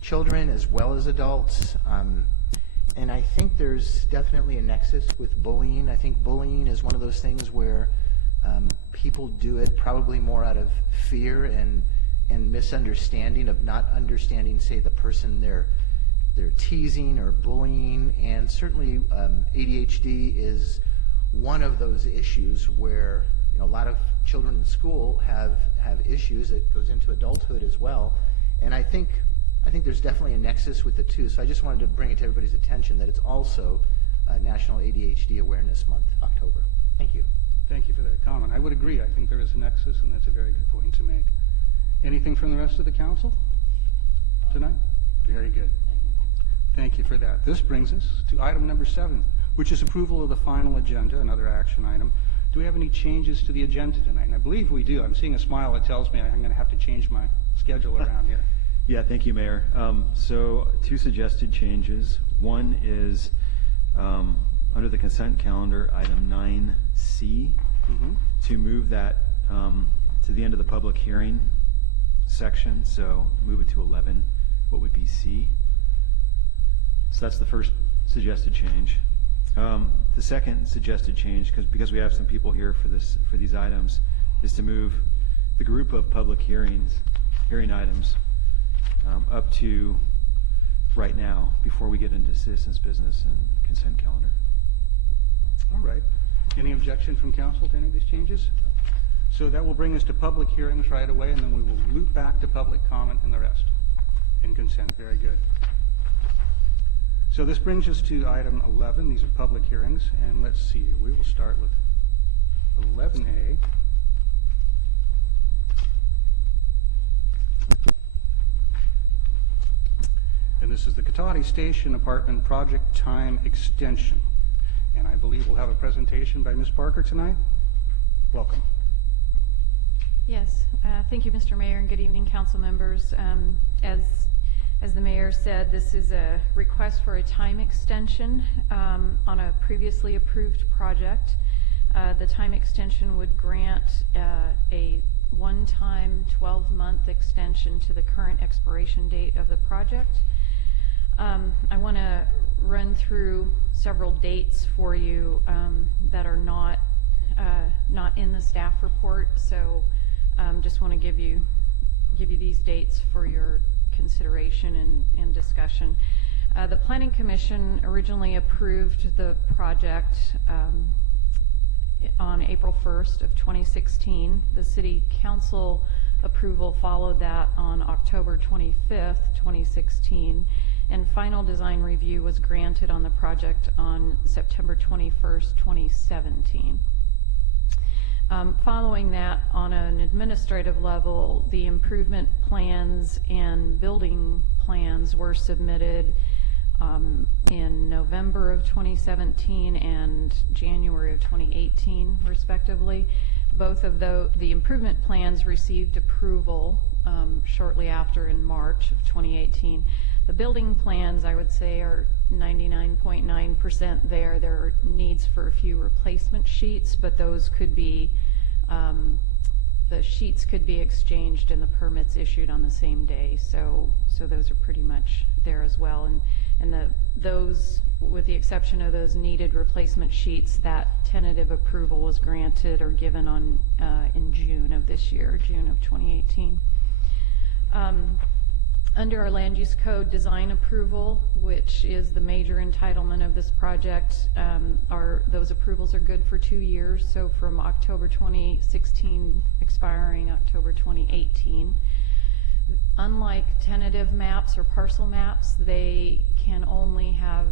children as well as adults. And I think there's definitely a nexus with bullying. I think bullying is one of those things where people do it probably more out of fear and misunderstanding of not understanding, say, the person they're teasing or bullying. And certainly ADHD is one of those issues where a lot of children in school have issues that goes into adulthood as well. And I think there's definitely a nexus with the two. So I just wanted to bring it to everybody's attention that it's also National ADHD Awareness Month, October. Thank you. Thank you for that comment. I would agree. I think there is a nexus, and that's a very good point to make. Anything from the rest of the council tonight? Very good. Thank you for that. This brings us to item number 7, which is approval of the final agenda, another action item. Do we have any changes to the agenda tonight? And I believe we do. I'm seeing a smile that tells me I'm going to have to change my schedule around here. Yeah, thank you, Mayor. So 2 suggested changes. One is under the consent calendar, item 9C, to move that to the end of the public hearing section. So move it to 11, what would be C. So that's the first suggested change. The second suggested change, because we have some people here for these items, is to move the group of public hearing items up to right now before we get into citizens business and consent calendar. All right. Any objection from council to any of these changes? So that will bring us to public hearings right away, and then we will loop back to public comment and the rest in consent. Very good. So this brings us to item 11. These are public hearings, and let's see. We will start with 11A. And this is the Katati Station Apartment Project Time Extension. And I believe we'll have a presentation by Ms. Parker tonight. Welcome. Yes, thank you, Mr. Mayor, and good evening, council members. As the mayor said, this is a request for a time extension on a previously approved project. The time extension would grant a one-time 12-month extension to the current expiration date of the project. I want to run through several dates for you that are not in the staff report, so just want to give you these dates for your consideration and discussion. The Planning Commission originally approved the project on April 1st of 2016. The City Council approval followed that on October 25th, 2016, and final design review was granted on the project on September 21st, 2017. Following that, on an administrative level, the improvement plans and building plans were submitted in November of 2017 and January of 2018, respectively. Both of the improvement plans received approval shortly after in March of 2018. The building plans, I would say, are 99.9% there. There are needs for a few replacement sheets, but those could be, the sheets could be exchanged and the permits issued on the same day. So those are pretty much there as well. And those, with the exception of those needed replacement sheets, that tentative approval was granted or given on in June of this year, June of 2018. Under our land use code design approval, which is the major entitlement of this project, those approvals are good for 2 years, so from October 2016 expiring October 2018. Unlike tentative maps or parcel maps, they can only have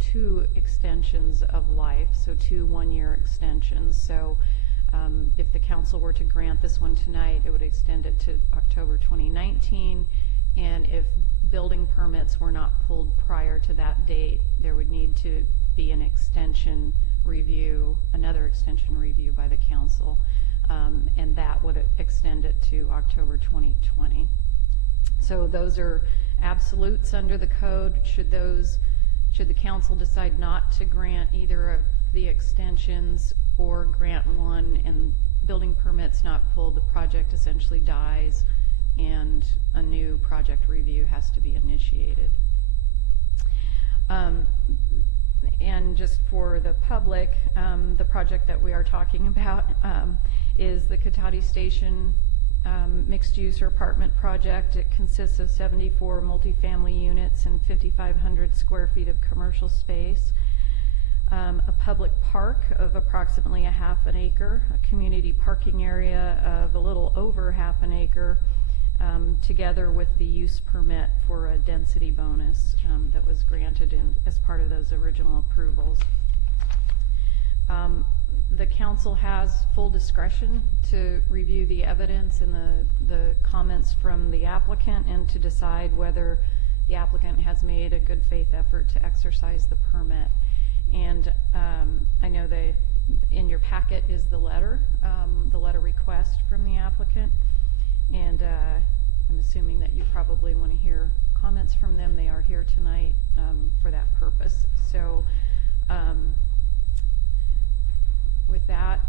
2 extensions of life, so 2 one-year extensions. So if the council were to grant this one tonight, it would extend it to October 2019. And if building permits were not pulled prior to that date, there would need to be an extension review, another extension review by the council, and that would extend it to October 2020. So those are absolutes under the code. Should the council decide not to grant either of the extensions or grant one and building permits not pulled, the project essentially dies and a new project review has to be initiated. And just for the public, the project that we are talking about is the Cotati Station mixed-use or apartment project. It consists of 74 multifamily units and 5,500 square feet of commercial space, a public park of approximately a half an acre, a community parking area of a little over half an acre, together with the use permit for a density bonus that was granted as part of those original approvals. The council has full discretion to review the evidence and the comments from the applicant and to decide whether the applicant has made a good faith effort to exercise the permit. And I know in your packet is the letter request from the applicant. And I'm assuming that you probably want to hear comments from them. They are here tonight for that purpose. So with that,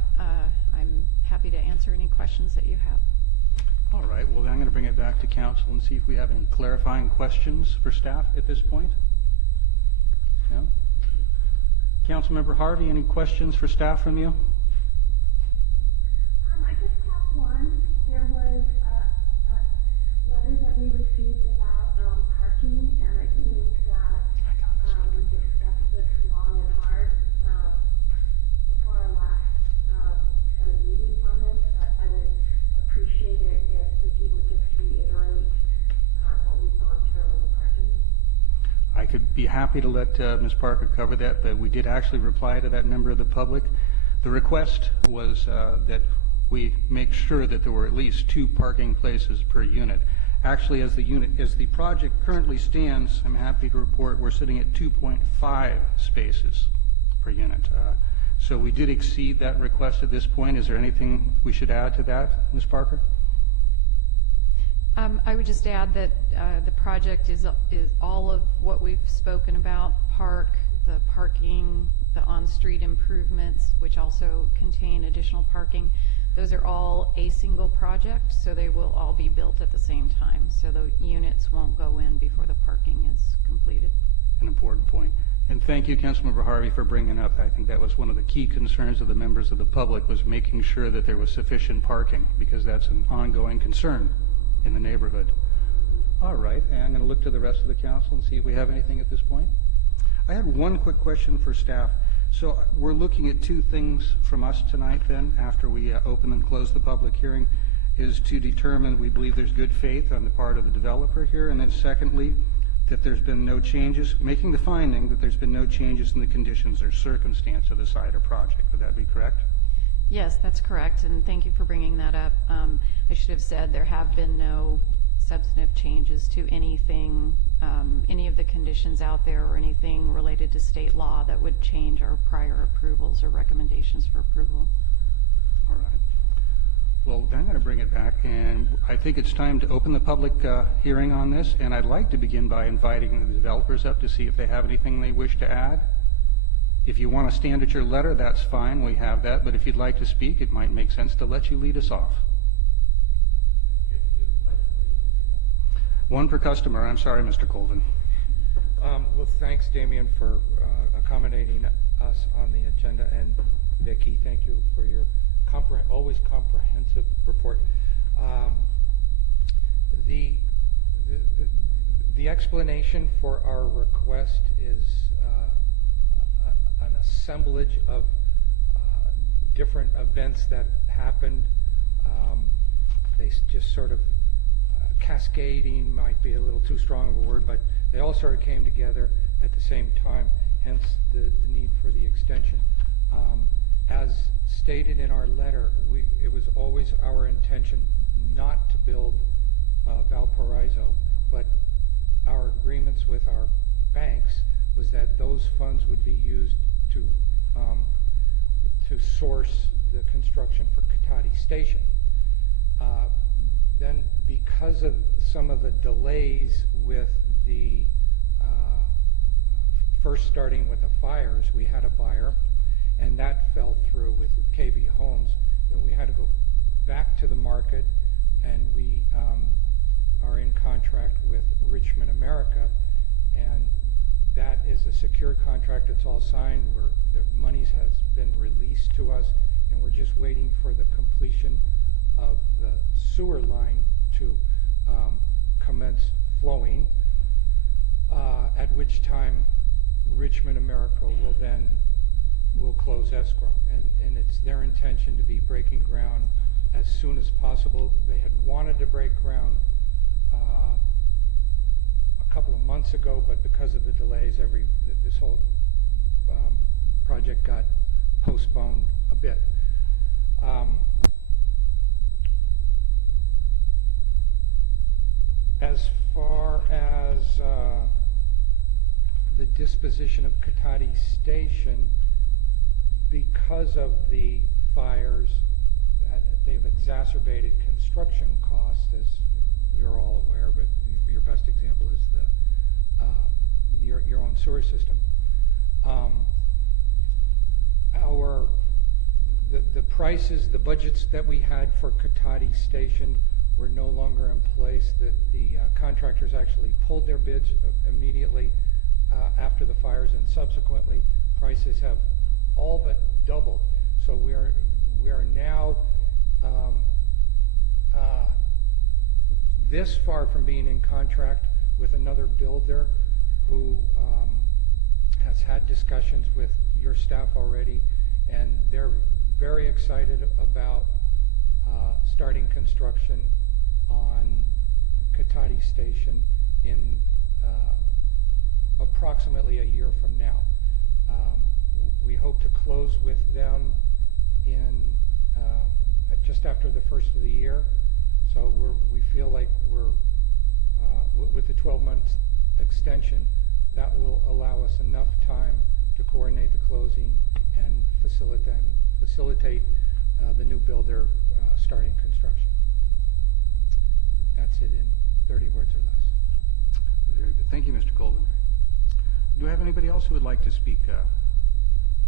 I'm happy to answer any questions that you have. All right, well, then I'm going to bring it back to council and see if we have any clarifying questions for staff at this point. No? Councilmember Harvey, any questions for staff from you? I just have one. There was a letter that we received about parking, and I think that we discussed this long and hard before our last set of meetings on this, but I would appreciate it if Vicki would just reiterate what we've gone through on the parking. I could be happy to let Ms. Parker cover that, but we did actually reply to that member of the public. The request was that we make sure that there were at least 2 parking places per unit. Actually, as the project currently stands, I'm happy to report we're sitting at 2.5 spaces per unit. So we did exceed that request at this point. Is there anything we should add to that, Ms. Parker? I would just add that the project is all of what we've spoken about: the park, the parking, the on-street improvements, which also contain additional parking. Those are all a single project, so they will all be built at the same time. So the units won't go in before the parking is completed. An important point. And thank you, Councilmember Harvey, for bringing up. I think that was one of the key concerns of the members of the public, was making sure that there was sufficient parking, because that's an ongoing concern in the neighborhood. All right, and I'm going to look to the rest of the council and see if we have anything at this point. I had one quick question for staff. So we're looking at 2 things from us tonight then, after we open and close the public hearing, is to determine we believe there's good faith on the part of the developer here, and then secondly, that there's been no changes, making the finding that there's been no changes in the conditions or circumstance of the site or project. Would that be correct? Yes, that's correct, and thank you for bringing that up. I should have said there have been no substantive changes to anything, any of the conditions out there or anything related to state law that would change our prior approvals or recommendations for approval. All right. Well, then I'm going to bring it back, and I think it's time to open the public hearing on this, and I'd like to begin by inviting the developers up to see if they have anything they wish to add. If you want to stand at your letter, that's fine, we have that, but if you'd like to speak, it might make sense to let you lead us off. One per customer. I'm sorry, Mr. Colvin. Well, thanks, Damien, for accommodating us on the agenda, and Vicki, thank you for your always comprehensive report. The explanation for our request is an assemblage of different events that happened. They just sort of cascading might be a little too strong of a word, but they all sort of came together at the same time, hence the need for the extension. As stated in our letter, it was always our intention not to build Valparaiso, but our agreements with our banks was that those funds would be used to source the construction for Cotati Station. Then, because of some of the delays with the first starting with the fires, we had a buyer, and that fell through with KB Homes. Then we had to go back to the market, and we are in contract with Richmond America, and that is a secure contract. It's all signed. The money has been released to us, and we're just waiting for the completion of the sewer line to commence flowing, at which time Richmond America will close escrow. And it's their intention to be breaking ground as soon as possible. They had wanted to break ground a couple of months ago, but because of the delays, this whole project got postponed a bit. As far as the disposition of Cotati Station, because of the fires, they've exacerbated construction costs, as you're all aware, but your best example is your own sewer system. The prices, the budgets that we had for Cotati Station were no longer in place. The contractors actually pulled their bids immediately after the fires, and subsequently prices have all but doubled. So we are now this far from being in contract with another builder who has had discussions with your staff already, and they're very excited about starting construction on Cotati Station in approximately a year from now. We hope to close with them in just after the first of the year. So we feel like we're with the 12-month extension, that will allow us enough time to coordinate the closing and facilitate the new builder starting construction. That's it in 30 words or less. Very good. Thank you, Mr. Colvin. Do I have anybody else who would like to speak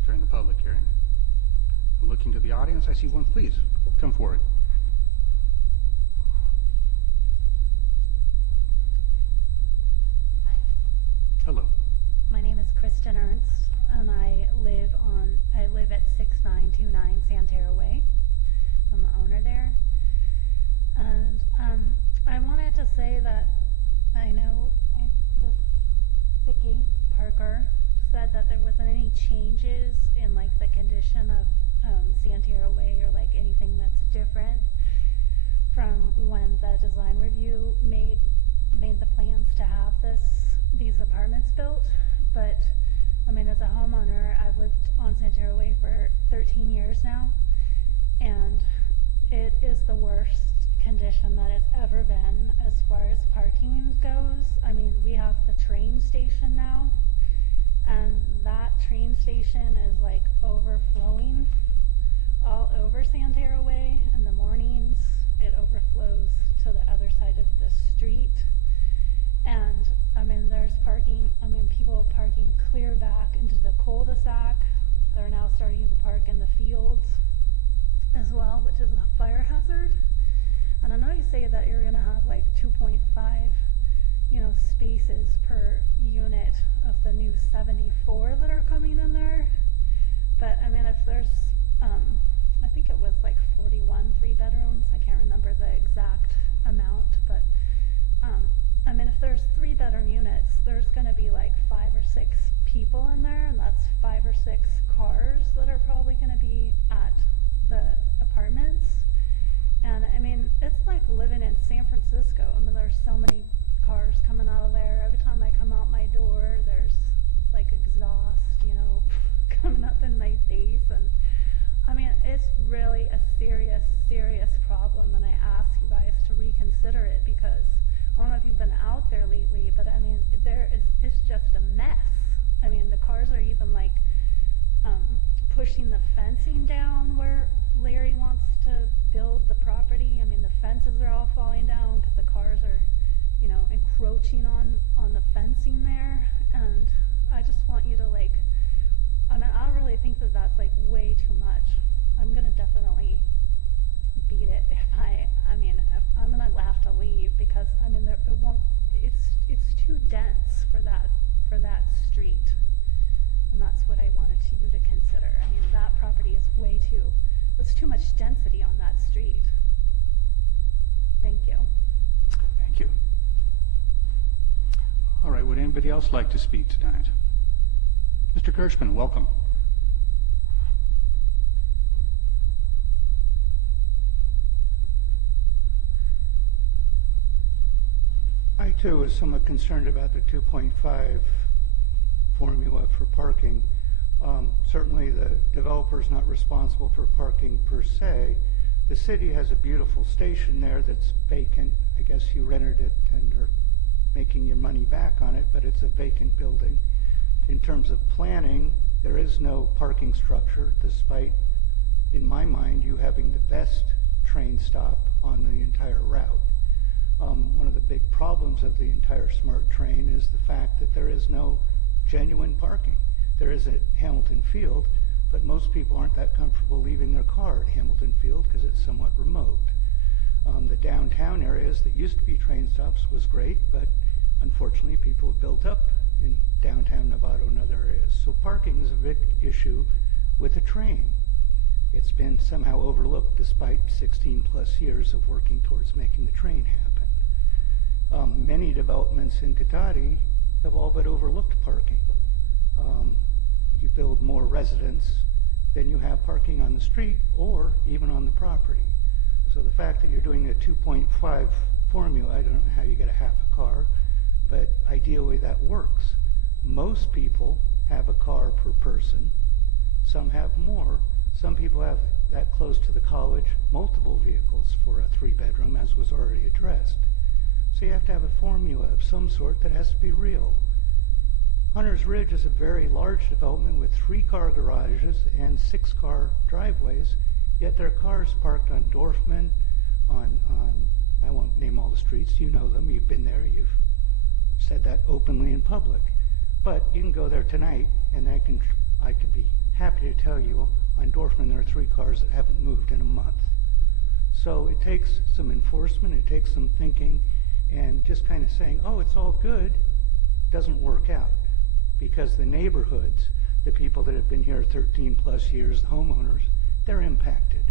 during the public hearing? Looking to the audience, I see one. Please, come forward. Hi, Hello. my name is Kristen Ernst, and I live at 6929 Santera Way. I'm the owner there. And I wanted to say that I know this Vicky Parker said that there wasn't any changes in like the condition of Santera Way, or like anything that's different from when the design review made the plans to have these apartments built. But I mean, as a homeowner, I've lived on Santera Way for 13 years now, and it is the worst condition that it's ever been as far as parking goes. I mean, we have the train station now, and that train station is like overflowing all over Santera Way. In the mornings, it overflows to the other side of the street. And I mean, there's parking, people are parking clear back into the cul-de-sac. They're now starting to park in the fields as well, which is a fire hazard. And I know you say that you're gonna have like 2.5, spaces per unit of the new 74 that are coming in there. But I mean, if there's, I think it was like 41 3-bedrooms. I can't remember the exact amount, but I mean, if there's 3-bedroom units, there's gonna be like 5 or 6 people in there, and that's 5 or 6 cars that are probably gonna be at the apartments. And I mean, it's like living in San Francisco. I mean, there's so many cars coming out of there. Every time I come out my door, there's like exhaust, coming up in my face. And I mean, it's really a serious, serious problem. And I ask you guys to reconsider it, because I don't know if you've been out there lately, but I mean, it's just a mess. I mean, the cars are even like pushing the fencing down where Larry wants to build the property. I mean, the fences are all falling down because the cars are, encroaching on the fencing there. And I just want you to I really think that that's like way too much. I'm gonna definitely beat it if I'm gonna have to leave, because I mean, much density on that street. Thank you. Thank you. All right, would anybody else like to speak tonight? Mr. Kirschman, welcome. I too was somewhat concerned about the 2.5 formula for parking. Certainly the developer's not responsible for parking per se. The city has a beautiful station there that's vacant. I guess you rented it and are making your money back on it, but it's a vacant building. In terms of planning, there is no parking structure, despite, in my mind, you having the best train stop on the entire route. One of the big problems of the entire SMART train is the fact that there is no genuine parking. There is at Hamilton Field, but most people aren't that comfortable leaving their car at Hamilton Field because it's somewhat remote. The downtown areas that used to be train stops was great, but unfortunately people have built up in downtown Novato and other areas. So parking is a big issue with the train. It's been somehow overlooked despite 16 plus years of working towards making the train happen. Many developments in Cotati have all but overlooked parking. You build more residents than you have parking on the street or even on the property. So the fact that you're doing a 2.5 formula, I don't know how you get a half a car, but ideally that works. Most people have a car per person. Some have more. Some people have that close to the college, multiple vehicles for a 3-bedroom, as was already addressed. So you have to have a formula of some sort that has to be real. Hunters Ridge is a very large development with 3-car garages and 6-car driveways, yet there are cars parked on Dorfman, on I won't name all the streets, you know them, you've been there, you've said that openly in public. But you can go there tonight, and I could be happy to tell you on Dorfman there are 3 cars that haven't moved in a month. So it takes some enforcement, it takes some thinking, and just kind of saying, oh, it's all good, doesn't work out. Because the neighborhoods, the people that have been here 13 plus years, the homeowners, they're impacted.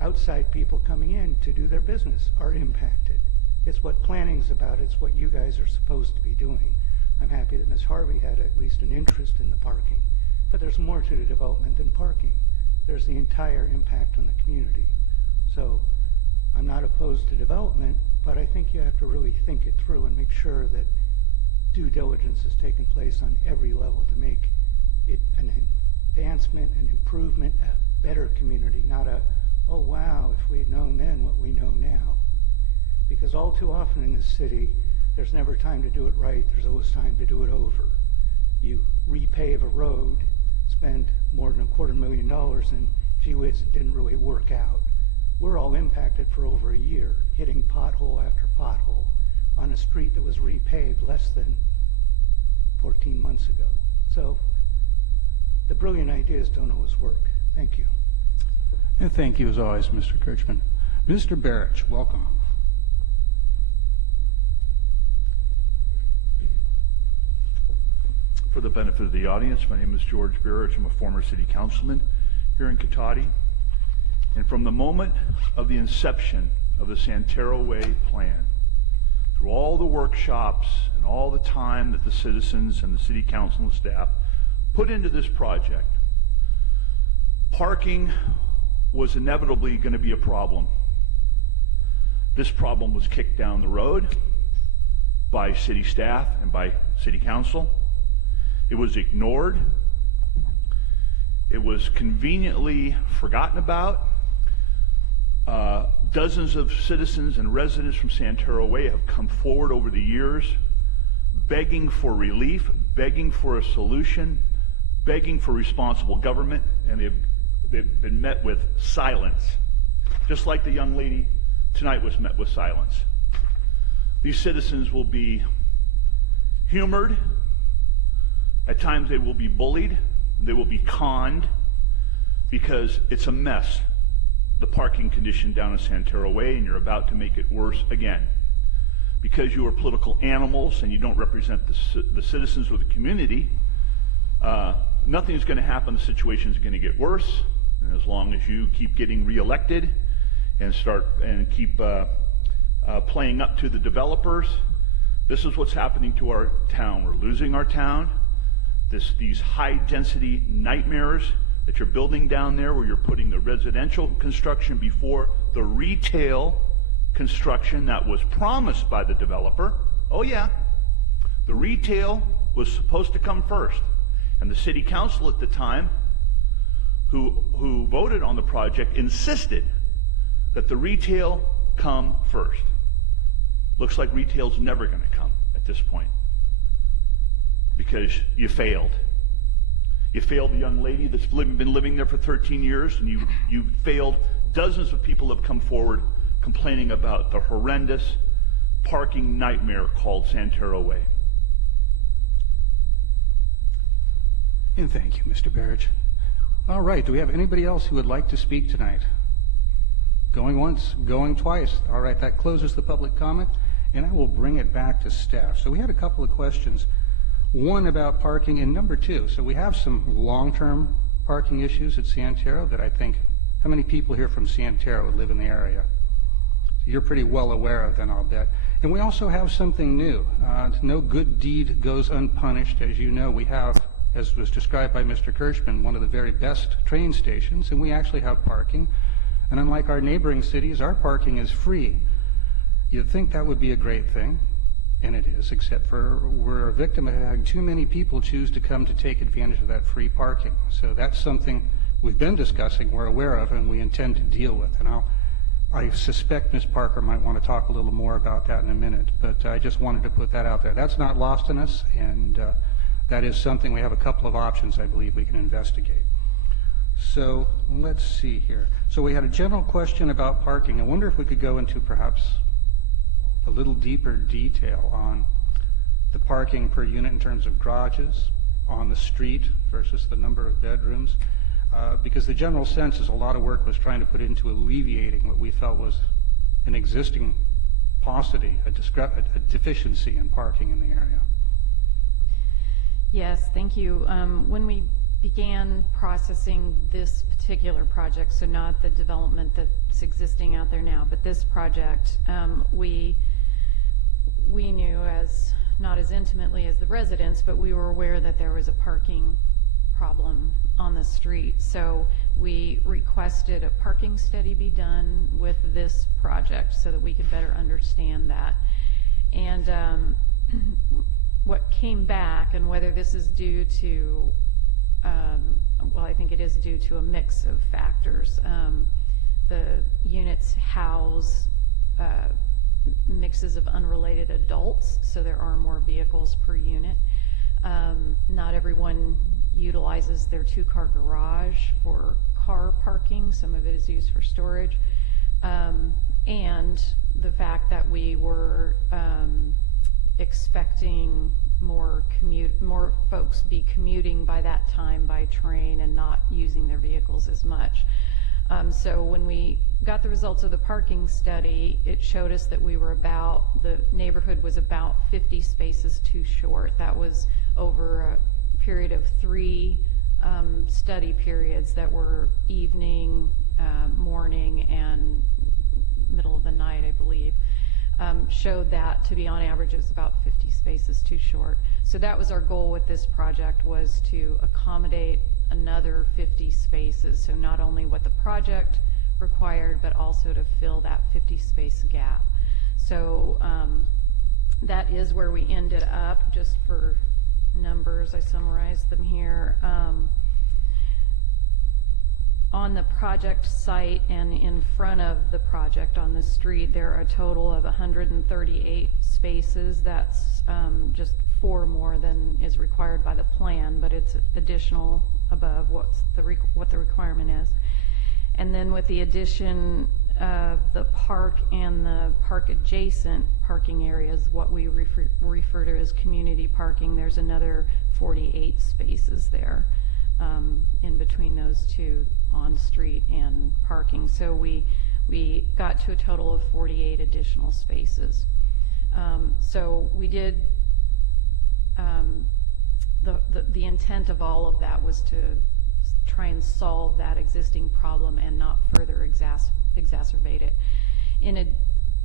Outside people coming in to do their business are impacted. It's what planning's about, it's what you guys are supposed to be doing. I'm happy that Ms. Harvey had at least an interest in the parking. But there's more to the development than parking. There's the entire impact on the community. So I'm not opposed to development, but I think you have to really think it through and make sure that due diligence has taken place on every level to make it an advancement, an improvement, a better community, not a, oh wow, if we had known then what we know now. Because all too often in this city, there's never time to do it right, there's always time to do it over. You repave a road, spend more than $250,000, and gee whiz, it didn't really work out. We're all impacted for over a year, hitting pothole after pothole on a street that was repaved less than 14 months ago. So the brilliant ideas don't always work. Thank you. And thank you as always, Mr. Kirchman. Mr. Barrich, welcome. For the benefit of the audience, my name is George Barrich. I'm a former city councilman here in Cotati. And from the moment of the inception of the Santero Way plan, through all the workshops and all the time that the citizens and the city council and staff put into this project, parking was inevitably going to be a problem. This problem was kicked down the road by city staff and by city council. It was ignored. It was conveniently forgotten about. Dozens of citizens and residents from Santero Way have come forward over the years begging for relief, begging for a solution, begging for responsible government, and they've been met with silence, just like the young lady tonight was met with silence. These citizens will be humored. At times they will be bullied. They will be conned because it's a mess, the parking condition down in Santero Way, and you're about to make it worse again. Because you are political animals and you don't represent the citizens or the community, nothing is going to happen. The situation is going to get worse. And as long as you keep getting reelected and keep playing up to the developers, this is what's happening to our town. We're losing our town. These high-density nightmares that you're building down there, where you're putting the residential construction before the retail construction that was promised by the developer. Oh yeah, the retail was supposed to come first. And the city council at the time, who voted on the project, insisted that the retail come first. Looks like retail's never going to come at this point, because you failed. You failed the young lady that's been living there for 13 years, and you failed. Dozens of people have come forward complaining about the horrendous parking nightmare called Santero Way. And thank you, Mr. Barrich. All right, do we have anybody else who would like to speak tonight? Going once, going twice. All right, that closes the public comment, and I will bring it back to staff. So we had a couple of questions. One about parking, and number two, so we have some long-term parking issues at Santero that I think, how many people here from Santero live in the area? So you're pretty well aware of then, I'll bet. And we also have something new. No good deed goes unpunished. As you know, we have, as was described by Mr. Kirschman, one of the very best train stations, and we actually have parking. And unlike our neighboring cities, our parking is free. You'd think that would be a great thing, and it is, except for we're a victim of having too many people choose to come to take advantage of that free parking. So that's something we've been discussing, we're aware of, and we intend to deal with. And I suspect Ms. Parker might want to talk a little more about that in a minute, but I just wanted to put that out there. That's not lost on us, and that is something, we have a couple of options I believe we can investigate. So let's see here. So we had a general question about parking. I wonder if we could go into perhaps a little deeper detail on the parking per unit in terms of garages on the street versus the number of bedrooms. Because the general sense is a lot of work was trying to put into alleviating what we felt was an existing paucity, a deficiency in parking in the area. Yes, thank you. When we began processing this particular project, so not the development that's existing out there now, but this project, we knew, as not as intimately as the residents, but we were aware that there was a parking problem on the street. So we requested a parking study be done with this project so that we could better understand that. And what came back, and whether this is due to well, I think it is due to a mix of factors. The units house mixes of unrelated adults, so there are more vehicles per unit. Not everyone utilizes their two-car garage for car parking. Some of it is used for storage. And the fact that we were expecting more folks be commuting by that time by train and not using their vehicles as much. So when we got the results of the parking study, it showed us that the neighborhood was about 50 spaces too short. That was over a period of 3 study periods that were evening, morning, and middle of the night, I believe. Showed that to be on average it was about 50 spaces too short. So that was our goal with this project, was to accommodate another 50 spaces. So not only what the project required, but also to fill that 50 space gap. So that is where we ended up. Just for numbers, I summarized them here. On the project site and in front of the project on the street, there are a total of 138 spaces. That's just 4 more than is required by the plan, but it's additional above what the requirement is. And then with the addition of the park and the park adjacent parking areas, what we refer to as community parking, there's another 48 spaces there. In between those two, on-street and parking. So we got to a total of 48 additional spaces. So we did, the intent of all of that was to try and solve that existing problem and not further exacerbate it. In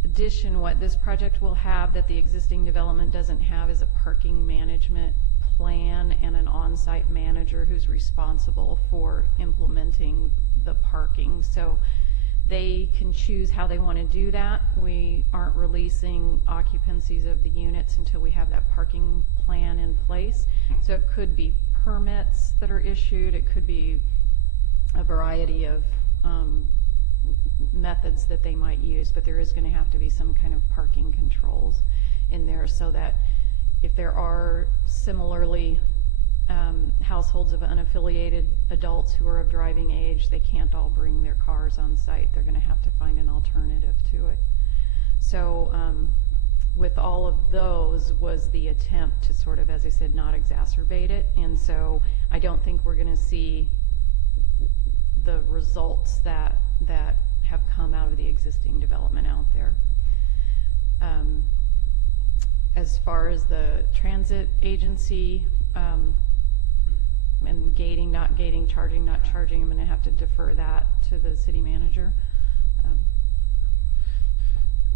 addition, what this project will have that the existing development doesn't have is a parking management plan and an on-site manager who's responsible for implementing the parking. So they can choose how they want to do that. We aren't releasing occupancies of the units until we have that parking plan in place. So it could be permits that are issued. It could be a variety of methods that they might use, but there is going to have to be some kind of parking controls in there so that if there are similarly households of unaffiliated adults who are of driving age, they can't all bring their cars on site. They're going to have to find an alternative to it. So with all of those was the attempt to sort of, as I said, not exacerbate it. And so I don't think we're going to see the results that have come out of the existing development out there. As far as the transit agency and gating, not gating, charging, not charging, I'm going to have to defer that to the city manager.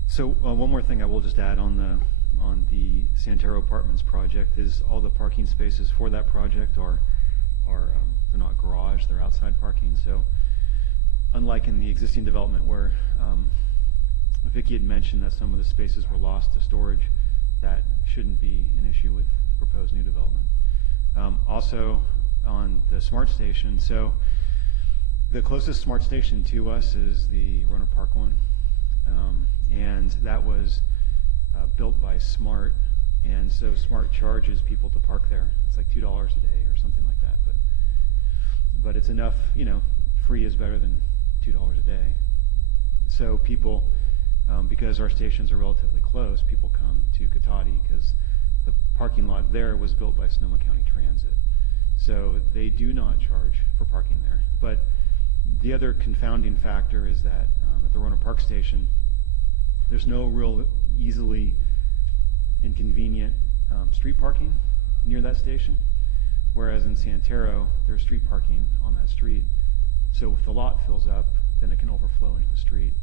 So one more thing I will just add on the Santero Apartments project is all the parking spaces for that project are they're not garage, they're outside parking. So unlike in the existing development where Vicki had mentioned that some of the spaces were lost to storage, that shouldn't be an issue with the proposed new development. Also on the smart station, so the closest smart station to us is the Rohnert Park one, and that was built by Smart, and so Smart charges people to park there. It's like $2 a day or something like that, but it's enough, you know, free is better than $2 a day. So people, because our stations are relatively close, people come to Cotati because the parking lot there was built by Sonoma County Transit. So they do not charge for parking there. But the other confounding factor is that at the Rohnert Park station, there's no real easily inconvenient street parking near that station. Whereas in Santero, there's street parking on that street. So if the lot fills up, then it can overflow into the street.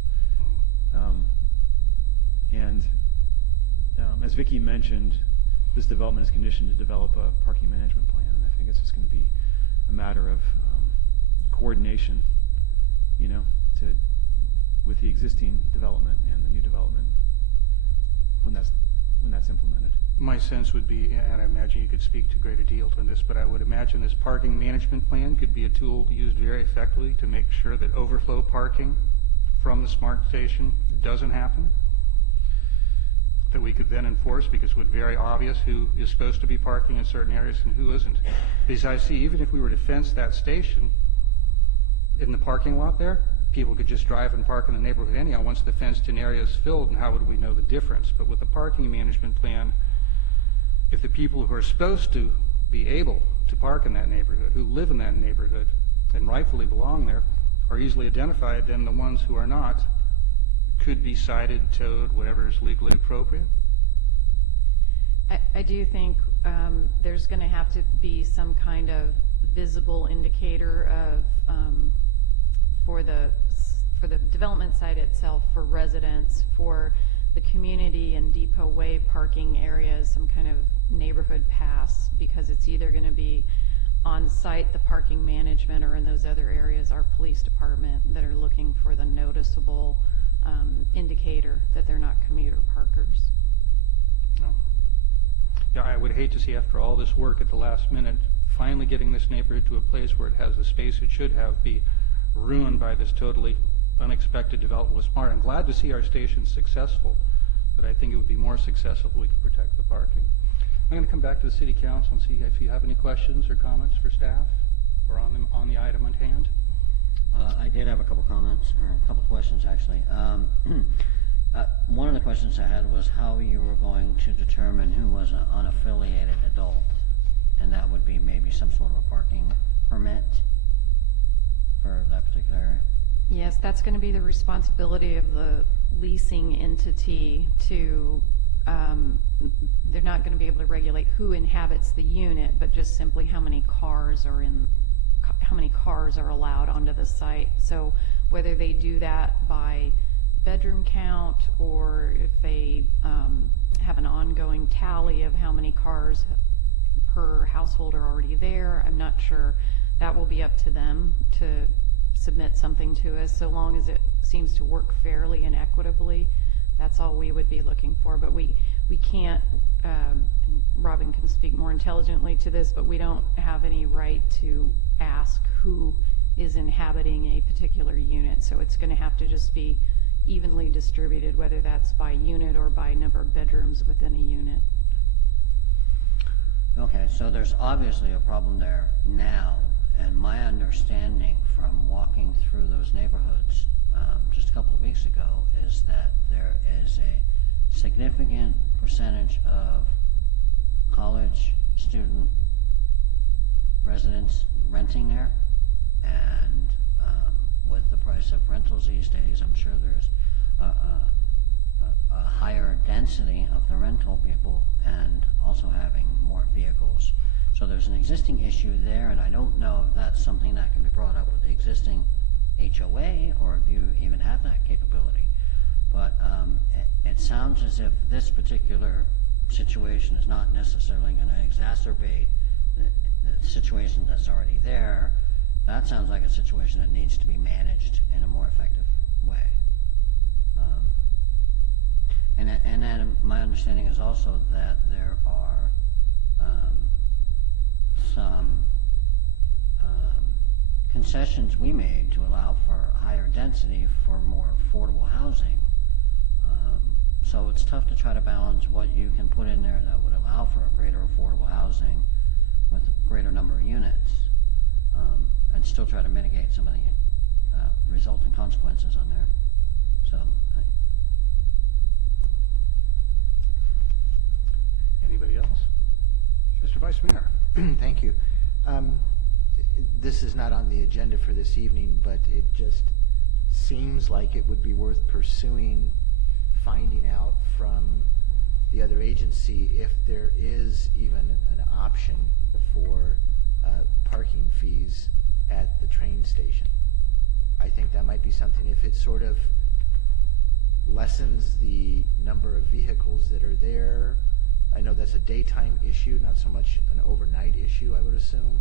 As Vicki mentioned, this development is conditioned to develop a parking management plan, and I think it's just going to be a matter of coordination, you know, with the existing development and the new development when that's implemented. My sense would be, and I imagine you could speak to greater detail on this, but I would imagine this parking management plan could be a tool used very effectively to make sure that overflow parking from the smart station doesn't happen, that we could then enforce, because it would be very obvious who is supposed to be parking in certain areas and who isn't. Because I see, even if we were to fence that station in the parking lot there, people could just drive and park in the neighborhood anyhow once the fenced-in area is filled, and how would we know the difference? But with the parking management plan, if the people who are supposed to be able to park in that neighborhood, who live in that neighborhood and rightfully belong there, are easily identified, then the ones who are not could be cited, towed, whatever is legally appropriate. I do think there's going to have to be some kind of visible indicator of for the development site itself, for residents, for the community and Depot Way parking areas, some kind of neighborhood pass, because it's either going to be on site, the parking management, or in those other areas, our police department, that are looking for the noticeable indicator that they're not commuter parkers. No. Yeah, I would hate to see, after all this work at the last minute, finally getting this neighborhood to a place where it has the space it should have, be ruined by this totally unexpected development with Smart. I'm glad to see our station successful, but I think it would be more successful if we could protect the parking. I'm going to come back to the City Council and see if you have any questions or comments for staff or on the item at hand. I did have a couple comments, or a couple questions actually. One of the questions I had was how you were going to determine who was an unaffiliated adult, and that would be maybe some sort of a parking permit for that particular area. Yes, that's going to be the responsibility of the leasing entity to, they're not going to be able to regulate who inhabits the unit, but just simply how many cars are in, how many cars are allowed onto the site. So whether they do that by bedroom count, or if they have an ongoing tally of how many cars per household are already there, I'm not sure. That will be up to them to submit something to us, so long as it seems to work fairly and equitably. That's all we would be looking for. But we can't, Robin can speak more intelligently to this, but we don't have any right to ask who is inhabiting a particular unit. So it's going to have to just be evenly distributed, whether that's by unit or by number of bedrooms within a unit. Okay, so there's obviously a problem there now, and my understanding from walking through those neighborhoods just a couple of weeks ago is that there is a significant percentage of college student residents renting there, and with the price of rentals these days, I'm sure there's a higher density of the rental people and also having more vehicles. So there's an existing issue there, and I don't know if that's something that can be brought up with the existing HOA, or if you even have that capability. But it sounds as if this particular situation is not necessarily going to exacerbate the situation that's already there. That sounds like a situation that needs to be managed in a more effective way. And then my understanding is also that there are some concessions we made to allow for higher density for more affordable housing. So it's tough to try to balance what you can put in there that would allow for a greater affordable housing with a greater number of units, and still try to mitigate some of the resultant consequences on there. So. Anybody else? Mr. Vice Mayor. Thank you. This is not on the agenda for this evening, but it just seems like it would be worth pursuing, finding out from the other agency if there is even an option for parking fees at the train station. I think that might be something, if it sort of lessens the number of vehicles that are there. I know that's a daytime issue, not so much an overnight issue, I would assume,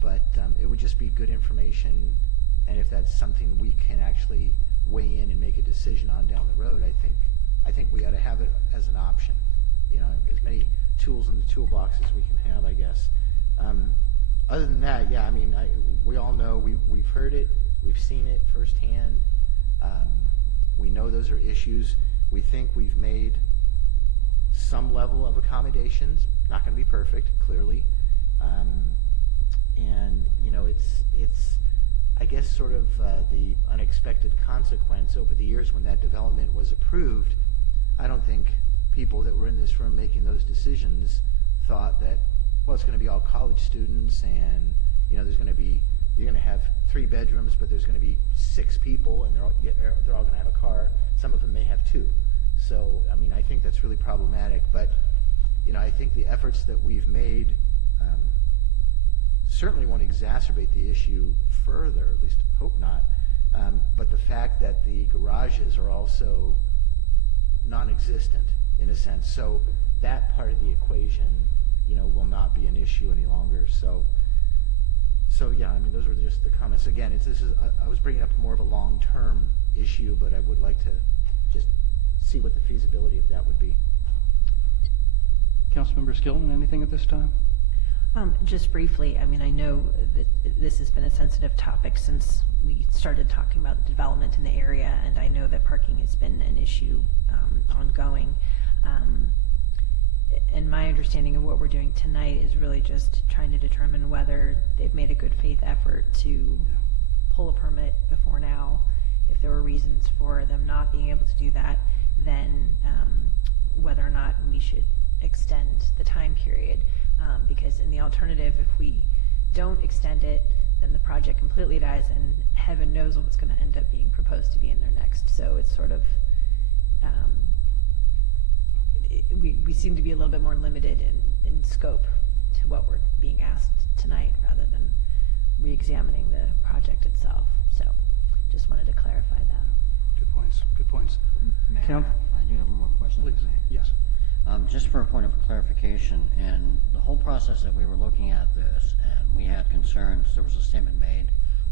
but it would just be good information, and if that's something we can actually weigh in and make a decision on down the road, I think we ought to have it as an option. You know, as many tools in the toolbox as we can have, I guess. Other than that, yeah, I mean, we all know, we've heard it, we've seen it firsthand. We know those are issues. We think we've made some level of accommodations, not going to be perfect, clearly. And, you know, it's I guess, sort of the unexpected consequence over the years when that development was approved. I don't think people that were in this room making those decisions thought that, well, it's going to be all college students, and you know, you're going to have 3 bedrooms, but there's going to be 6 people, and they're all going to have a car. Some of them may have 2. So, I mean, I think that's really problematic. But, you know, I think the efforts that we've made certainly won't exacerbate the issue further, at least hope not. But the fact that the garages are also non-existent in a sense, so that part of the equation, you know, will not be an issue any longer. So yeah, I mean, those were just the comments. Again, I was bringing up more of a long-term issue, but I would like to just see what the feasibility of that would be. Councilmember Skillman, anything at this time? Just briefly, I mean, I know that this has been a sensitive topic since we started talking about the development in the area, and I know that parking has been an issue ongoing. And my understanding of what we're doing tonight is really just trying to determine whether they've made a good faith effort to pull a permit before now. If there were reasons for them not being able to do that, then whether or not we should extend the time period. Because in the alternative, if we don't extend it, then the project completely dies, and heaven knows what's going to end up being proposed to be in there next. So it's sort of, we seem to be a little bit more limited in scope to what we're being asked tonight, rather than reexamining the project itself. So just wanted to clarify that. Good points, good points. Mayor, Count- I do have one more question. if I Please, may. yes. Just for a point of clarification, in the whole process that we were looking at this and we had concerns, there was a statement made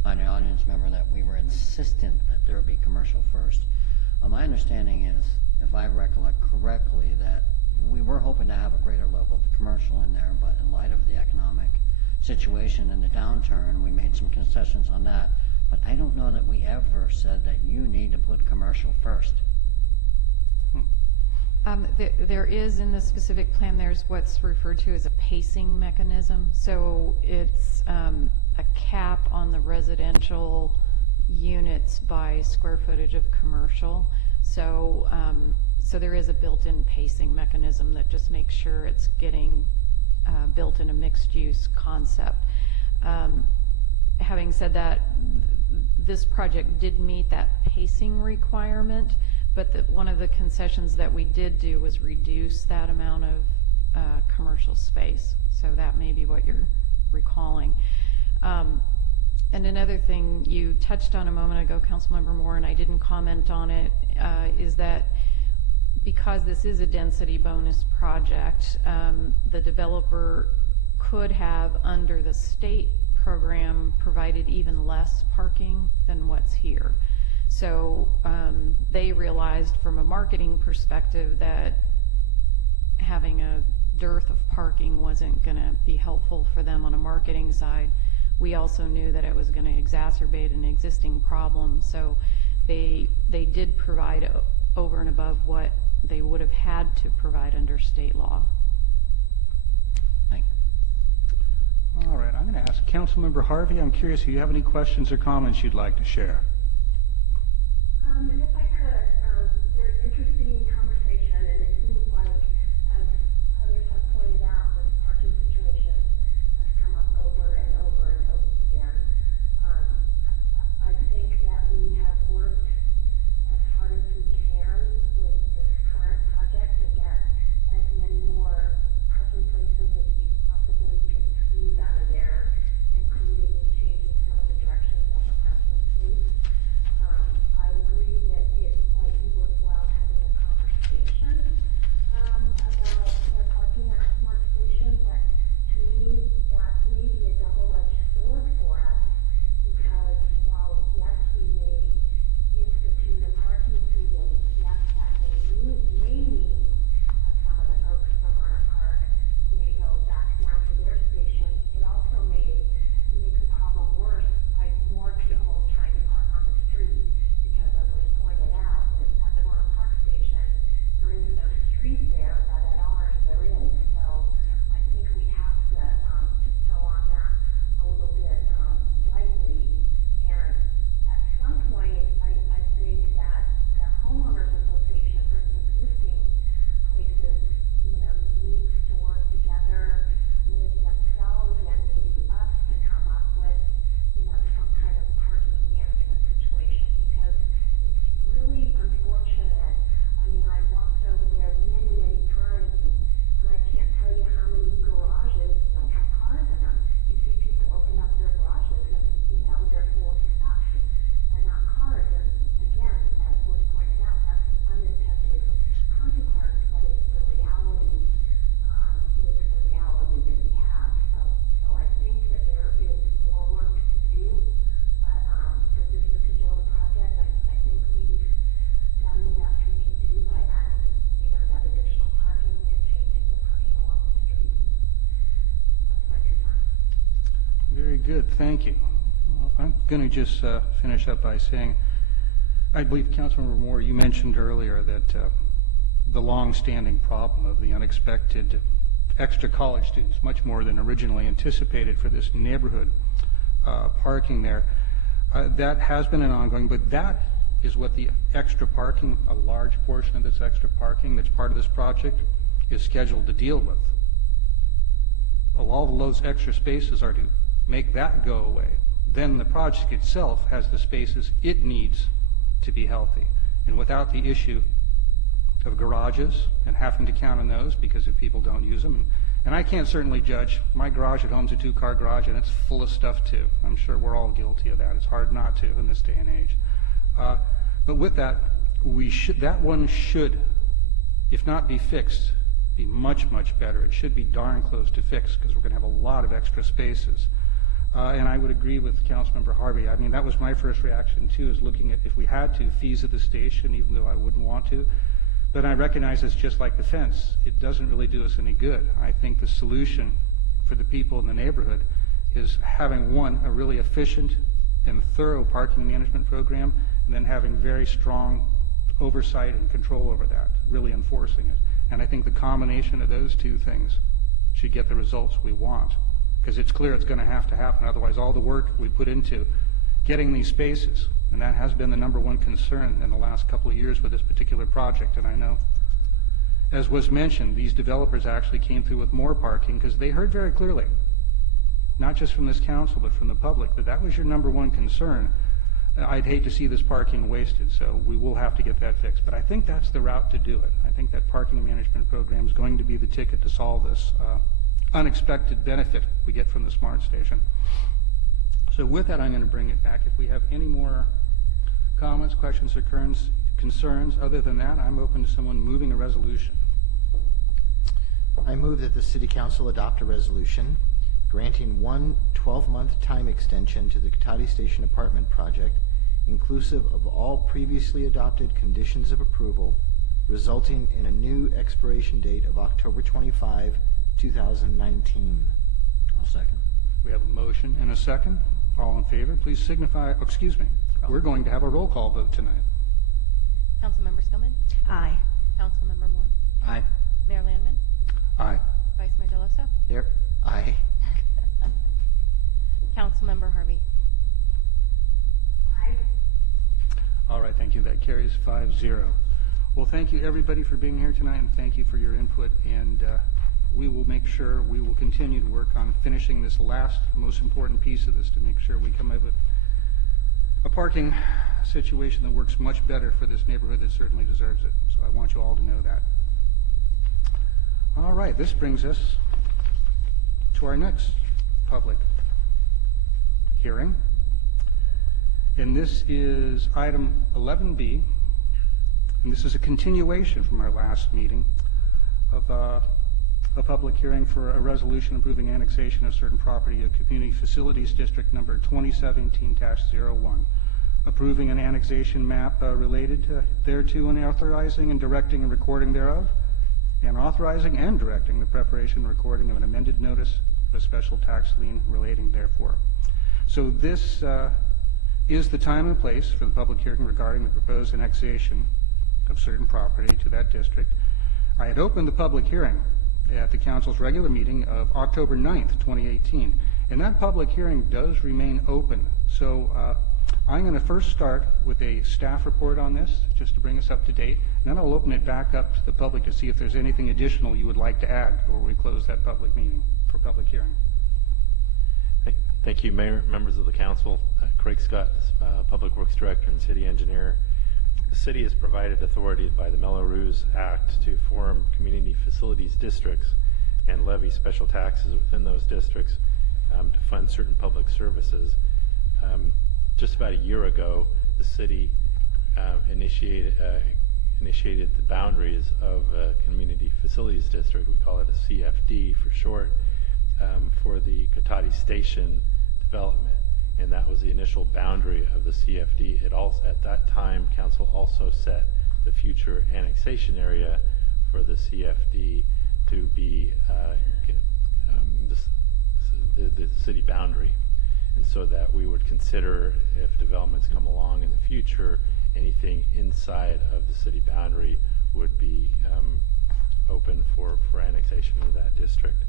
by an audience member that we were insistent that there be commercial first. My understanding is, if I recollect correctly, that we were hoping to have a greater level of commercial in there, but in light of the economic situation and the downturn, we made some concessions on that. But I don't know that we ever said that you need to put commercial first. There is in the specific plan, there's what's referred to as a pacing mechanism. So it's a cap on the residential units by square footage of commercial. So there is a built-in pacing mechanism that just makes sure it's getting built in a mixed-use concept. Having said that, this project did meet that pacing requirement, but one of the concessions that we did do was reduce that amount of commercial space. So that may be what you're recalling. And another thing you touched on a moment ago, Councilmember Moore, and I didn't comment on it, is that because this is a density bonus project, the developer could have, under the state program, provided even less parking than what's here. So they realized from a marketing perspective that having a dearth of parking wasn't going to be helpful for them on a marketing side. We also knew that it was going to exacerbate an existing problem, so they did provide over and above what they would have had to provide under state law. Thank you. All right, I'm going to ask Councilmember Harvey. I'm curious if you have any questions or comments you'd like to share. If I could, very interesting conversation, and it seems like, as others have pointed out, this parking situation has come up over and over and over again. I think that we have worked as hard as we can with this current project to get as many more parking places as we possibly can squeeze out of there, including changing some of the directions of the parking space. I agree that it might be worthwhile having a conversation about the parking at Smart Station, but to me, that may be a double-edged sword for us, because while, yes, we may institute a parking fee, and yes, that may mean that some of the folks from our park may go back down to their station, it also may make the problem worse by more people trying to park on the street. Because as was pointed out, at the Royal Park Station, there is no street there, but at ours there is. So I think we have to tiptoe on that a little bit lightly. And at some point, I think that the homeowners association for the existing places, needs to work together with themselves and maybe us to come up with, some kind of parking management situation, because it's really unfortunate. I mean, I've walked over there many, many times, and I can't tell you how many garages don't have cars in them. You see people open up their garages and, they're full of stuff and not cars. And again, as was pointed out, that's an unintended consequence, but it's the reality. It's the reality that we have. So I think that there is more work to do. But for this particular project, I think we've done the best we can do by adding, that additional parking and changing the parking along the street. That's my 2 cents. Very good, thank you. Well, I'm going to just finish up by saying, I believe, Councilmember Moore, you mentioned earlier that the long-standing problem of the unexpected extra college students, much more than originally anticipated for this neighborhood, parking there, that has been an ongoing, but that is what the extra parking, a large portion of this extra parking that's part of this project, is scheduled to deal with. All of those extra spaces are to make that go away. Then the project itself has the spaces it needs to be healthy. And without the issue of garages and having to count on those because if people don't use them. And I can't certainly judge. My garage at home's a 2-car garage, and it's full of stuff too. I'm sure we're all guilty of that. It's hard not to in this day and age. But with that, that one should, if not be fixed, be much, much better. It should be darn close to fixed because we're going to have a lot of extra spaces. And I would agree with Councilmember Harvey. I mean, that was my first reaction too, is looking at if we had to fees at the station, even though I wouldn't want to. But I recognize it's just like the fence. It doesn't really do us any good. I think the solution for the people in the neighborhood is having, one, a really efficient and thorough parking management program, and then having very strong oversight and control over that, really enforcing it. And I think the combination of those two things should get the results we want, because it's clear it's going to happen. Otherwise, all the work we put into getting these spaces, and that has been the number one concern in the last couple of years with this particular project. And I know, as was mentioned, these developers actually came through with more parking because they heard very clearly, not just from this council, but from the public, that that was your number one concern. I'd hate to see this parking wasted, so we will have to get that fixed. But I think that's the route to do it. I think that parking management program is going to be the ticket to solve this unexpected benefit we get from the smart station. So with that, I'm going to bring it back. If we have any more comments, questions, or concerns, other than that, I'm open to someone moving a resolution. I move that the City Council adopt a resolution granting one 12-month time extension to the Cotati Station Apartment Project, inclusive of all previously adopted conditions of approval, resulting in a new expiration date of October 25, 2019. I'll second. We have a motion and a second. All in favor, please signify, we're going to have a roll call vote tonight. Councilmember Skillman? Aye. Councilmember Moore? Aye. Mayor Landman? Aye. Vice Mayor Deloso? Here, aye. Councilmember Harvey? Aye. All right, thank you. That carries 5-0. Well, thank you everybody for being here tonight, and thank you for your input. And we will make sure we will continue to work on finishing this last, most important piece of this to make sure we come up with a parking situation that works much better for this neighborhood that certainly deserves it. So I want you all to know that. All right, this brings us to our next public hearing. And this is item 11B. And this is a continuation from our last meeting of a public hearing for a resolution approving annexation of certain property of Community Facilities District number 2017-01, approving an annexation map related thereto, and authorizing and directing and recording thereof, and authorizing and directing the preparation and recording of an amended notice of a special tax lien relating therefore. So this is the time and place for the public hearing regarding the proposed annexation of certain property to that district. I had opened the public hearing at the council's regular meeting of October 9th, 2018, and that public hearing does remain open. So I'm going to first start with a staff report on this, just to bring us up to date, and then I'll open it back up to the public to see if there's anything additional you would like to add before we close that public meeting for public hearing. Thank you, Mayor, members of the council. Craig Scott, Public Works Director and City Engineer. The city is provided authority by the Mello-Roos Act to form community facilities districts and levy special taxes within those districts to fund certain public services. Just about a year ago, the city initiated the boundaries of a community facilities district. We call it a CFD for short, for the Cotati Station development. And that was the initial boundary of the CFD. It also, at that time, council also set the future annexation area for the CFD to be the city boundary. And so that we would consider, if developments come along in the future, anything inside of the city boundary would be open for annexation of that district.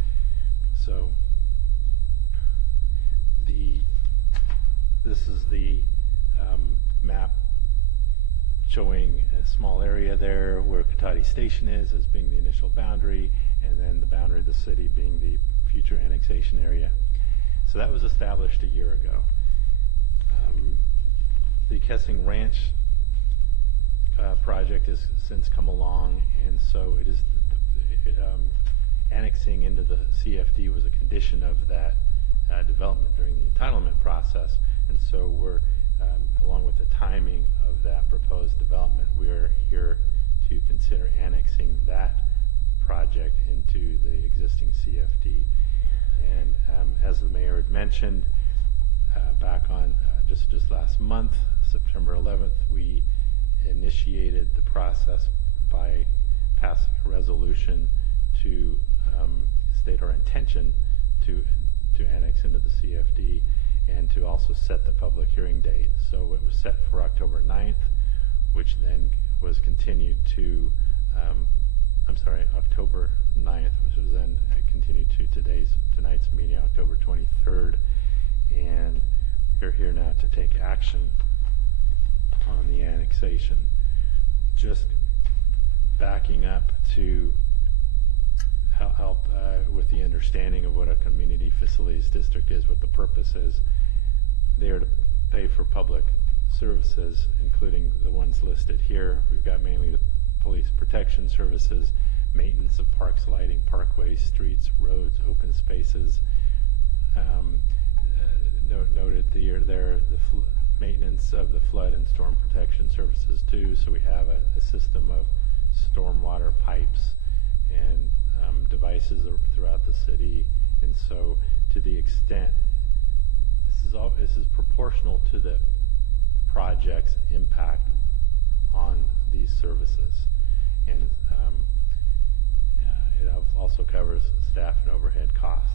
So this is the map showing a small area there where Cotati Station is as being the initial boundary, and then the boundary of the city being the future annexation area. So that was established a year ago. The Kessing Ranch project has since come along, and so it is, annexing into the CFD was a condition of that development during the entitlement process. And so we're, along with the timing of that proposed development, we're here to consider annexing that project into the existing CFD. And as the mayor had mentioned, back on just last month, September 11th, we initiated the process by passing a resolution to state our intention to annex into the CFD and to also set the public hearing date. So it was set for October 9th, which then was continued to, October 9th, which was then continued to tonight's meeting, October 23rd. And we're here now to take action on the annexation. Just backing up to help with the understanding of what a community facilities district is, what the purpose is. They are to pay for public services, including the ones listed here. We've got mainly the police protection services, maintenance of parks, lighting, parkways, streets, roads, open spaces. Noted the maintenance of the flood and storm protection services too. So we have a system of stormwater pipes and devices throughout the city. And so to the extent this is proportional to the project's impact on these services. And it also covers staff and overhead costs.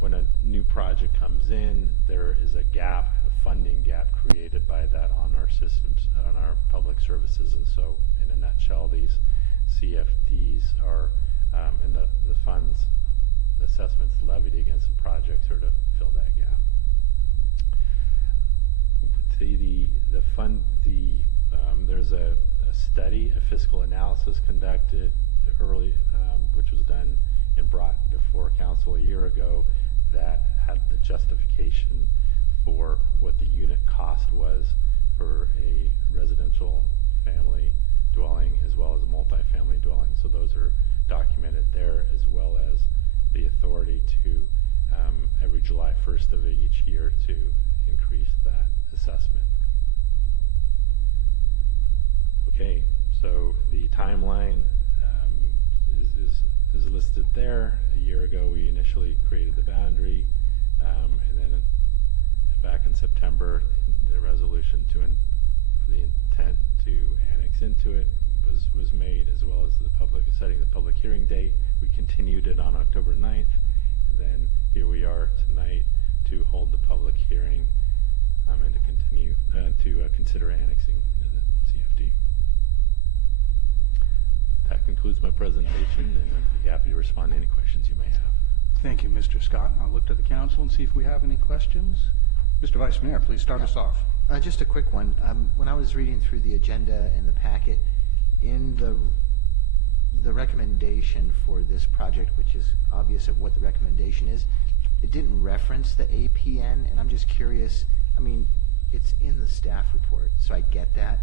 When a new project comes in, there is a gap, a funding gap created by that on our systems, on our public services. And so in a nutshell, these CFDs are, and the funds, the assessments levied against the projects are to fill that gap. There's a study, a fiscal analysis conducted early, which was done and brought before council a year ago, that had the justification for what the unit cost was for a residential family dwelling as well as a multifamily dwelling. So those are documented there, as well as the authority to every July 1st of each year to increase that assessment. Okay, so the timeline is listed there. A year ago, we initially created the boundary, and then back in September, the resolution for the intent to annex into it was made, as well as setting the public hearing date. We continued it on October 9th, and then here we are tonight to hold the public hearing and to continue to consider annexing into the CFD. That concludes my presentation, and I'd be happy to respond to any questions you may have. Thank you, Mr. Scott. I'll look to the council and see if we have any questions. Mr. Vice Mayor, please start us off. Just a quick one. When I was reading through the agenda and the packet, in the recommendation for this project, which is obvious of what the recommendation is, it didn't reference the APN, and I'm just curious. I mean, it's in the staff report, so I get that,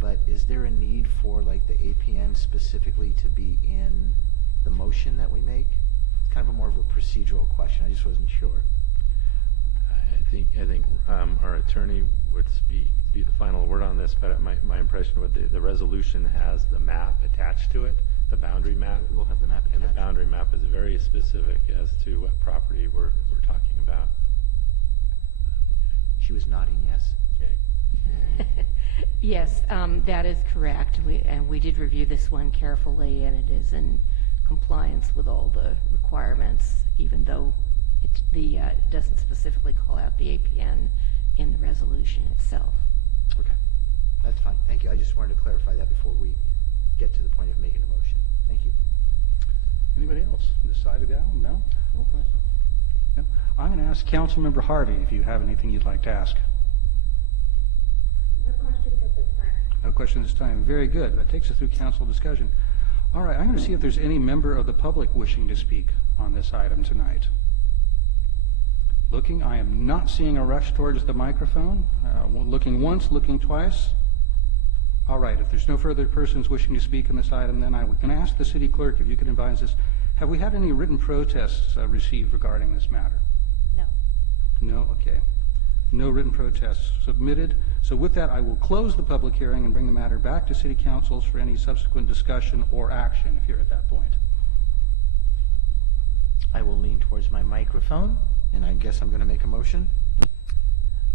but is there a need for like the APN specifically to be in the motion that we make? It's kind of more of a procedural question. I just wasn't sure. I think our attorney would be the final word on this, but my impression would the resolution has the map attached to it, the boundary map. We'll have the map attached. And the boundary map is very specific as to what property we're talking about. She was nodding yes. Okay. Yes, that is correct. We did review this one carefully, and it is in compliance with all the requirements, even though it doesn't specifically call out the APN in the resolution itself. Okay, that's fine. Thank you. I just wanted to clarify that before we get to the point of making a motion. Thank you. Anybody else on this side of the aisle? No? No question. Yep. I'm going to ask Councilmember Harvey if you have anything you'd like to ask. No questions at this time. No questions this time. Very good. That takes us through council discussion. All right, I'm going to see if there's any member of the public wishing to speak on this item tonight. Looking, I am not seeing a rush towards the microphone. Looking once, looking twice. All right, if there's no further persons wishing to speak on this item, then I would going to ask the city clerk if you could advise us, have we had any written protests received regarding this matter? No. No? Okay. No written protests submitted. So with that, I will close the public hearing and bring the matter back to city councils for any subsequent discussion or action if you're at that point. I will lean towards my microphone, and I guess I'm going to make a motion.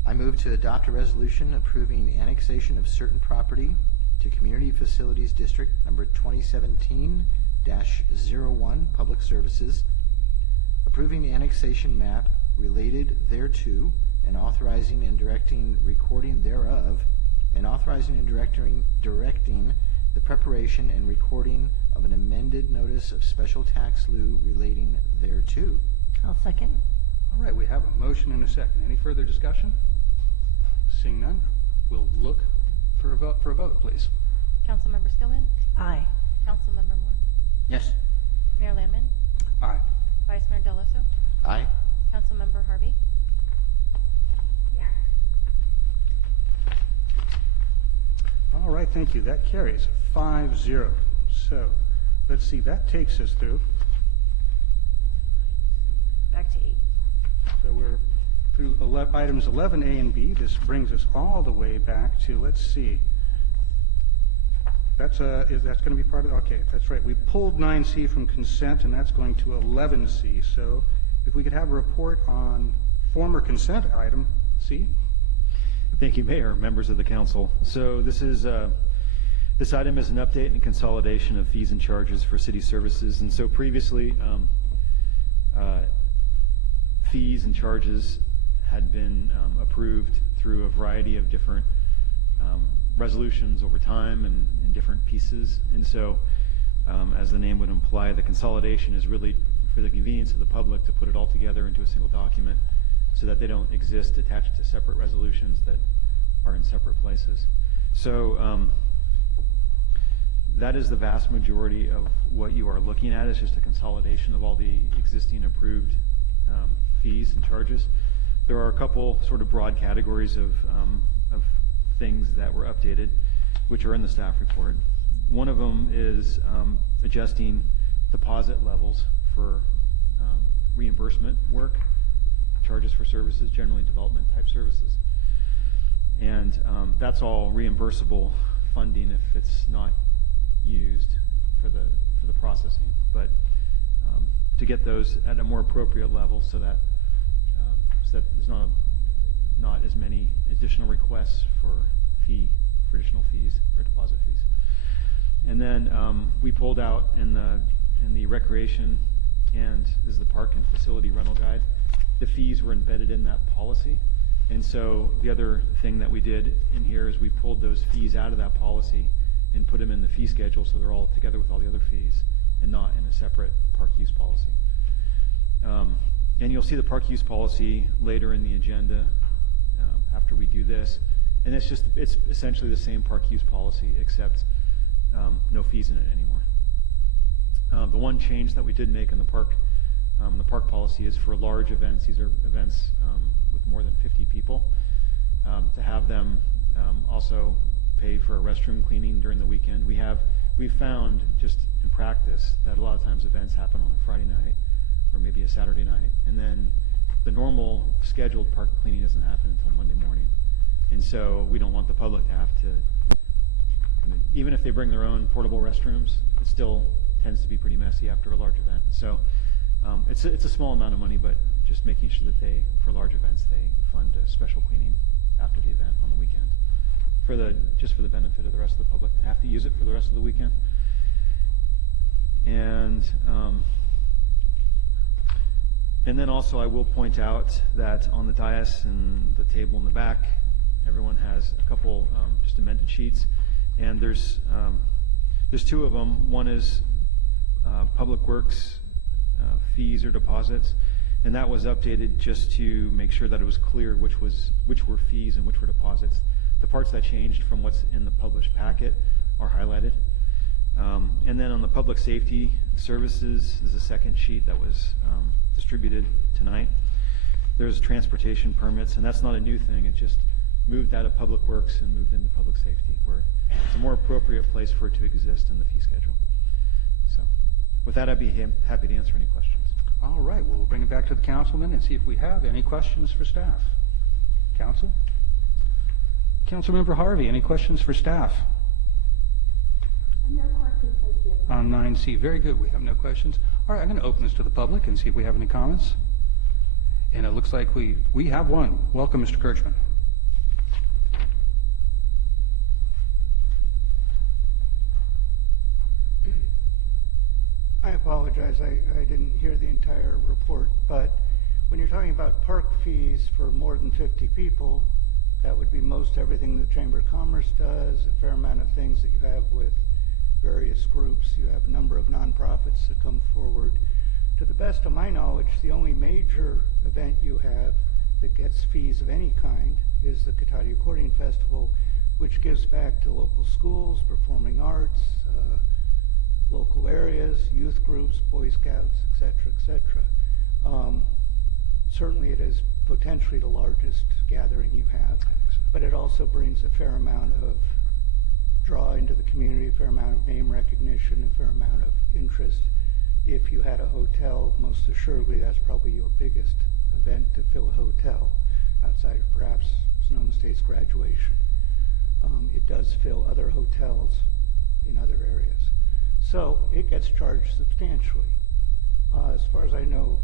I move to adopt a resolution approving annexation of certain property to Community Facilities District number 2017-01, Public Services, approving annexation map related thereto, and authorizing and directing recording thereof, and authorizing and directing the preparation and recording of an amended notice of special tax lieu relating thereto. I'll second. All right, we have a motion and a second. Any further discussion? Seeing none, we'll look for a vote, please. Councilmember Skillman? Aye. Councilmember Moore? Yes. Mayor Landman? Aye. Vice Mayor Deloso? Aye. Councilmember Harvey? Yes. All right, thank you. That carries 5-0. So, let's see, that takes us through. Back to 8. So we're through items 11A and B. This brings us all the way back to, let's see. That's going to be part of, okay, that's right. We pulled 9C from consent, and that's going to 11C. So if we could have a report on former consent item C. Thank you, Mayor, members of the council. So this item is an update and consolidation of fees and charges for city services. And so previously, fees and charges had been approved through a variety of different resolutions over time and in different pieces. And so, as the name would imply, the consolidation is really for the convenience of the public to put it all together into a single document so that they don't exist attached to separate resolutions that are in separate places. So that is the vast majority of what you are looking at. Is just a consolidation of all the existing approved fees and charges. There are a couple sort of broad categories of things that were updated, which are in the staff report. One of them is adjusting deposit levels for reimbursement work, charges for services, generally development type services. And that's all reimbursable funding if it's not used for the processing. But to get those at a more appropriate level so that there's not as many additional requests for additional fees or deposit fees. And then we pulled out in the recreation and this is the park and facility rental guide. The fees were embedded in that policy. And so the other thing that we did in here is we pulled those fees out of that policy and put them in the fee schedule so they're all together with all the other fees and not in a separate park use policy. And you'll see the park use policy later in the agenda after we do this. And it's essentially the same park use policy except no fees in it anymore. The one change that we did make in the park policy is for large events. These are events with more than 50 people, to have them also pay for a restroom cleaning during the weekend. We've found just in practice that a lot of times events happen on a Friday night or maybe a Saturday night, and then the normal scheduled park cleaning doesn't happen until Monday morning. And so we don't want the public to have to, even if they bring their own portable restrooms, it still tends to be pretty messy after a large event. So it's a small amount of money, but just making sure that for large events, they fund a special cleaning after the event on the weekend, just for the benefit of the rest of the public that have to use it for the rest of the weekend. And then also I will point out that on the dais and the table in the back, everyone has a couple just amended sheets, and there's two of them. One is Public Works fees or deposits, and that was updated just to make sure that it was clear which were fees and which were deposits. The parts that changed from what's in the published packet are highlighted. And then on the public safety services is a second sheet that was distributed tonight. There's transportation permits, and that's not a new thing. It's just moved out of Public Works and moved into Public Safety, where it's a more appropriate place for it to exist in the fee schedule. So with that, I'd be happy to answer any questions. All right, well, we'll bring it back to the councilman and see if we have any questions for staff. Council? Councilmember Harvey, any questions for staff? No questions, thank you. On 9C, very good, we have no questions. All right, I'm going to open this to the public and see if we have any comments. And it looks like we have one. Welcome, Mr. Kirchman. I apologize, I didn't hear the entire report, but when you're talking about park fees for more than 50 people, that would be most everything the Chamber of Commerce does, a fair amount of things that you have with various groups. You have a number of nonprofits that come forward. To the best of my knowledge, the only major event you have that gets fees of any kind is the Cotati Accordion Festival, which gives back to local schools, performing arts, local areas, youth groups, Boy Scouts, etc., etc. Certainly it is potentially the largest gathering you have, but it also brings a fair amount of draw into the community, a fair amount of name recognition, a fair amount of interest. If you had a hotel, most assuredly that's probably your biggest event to fill a hotel, outside of perhaps Sonoma State's graduation. It does fill other hotels in other areas. So it gets charged substantially. As far as I know,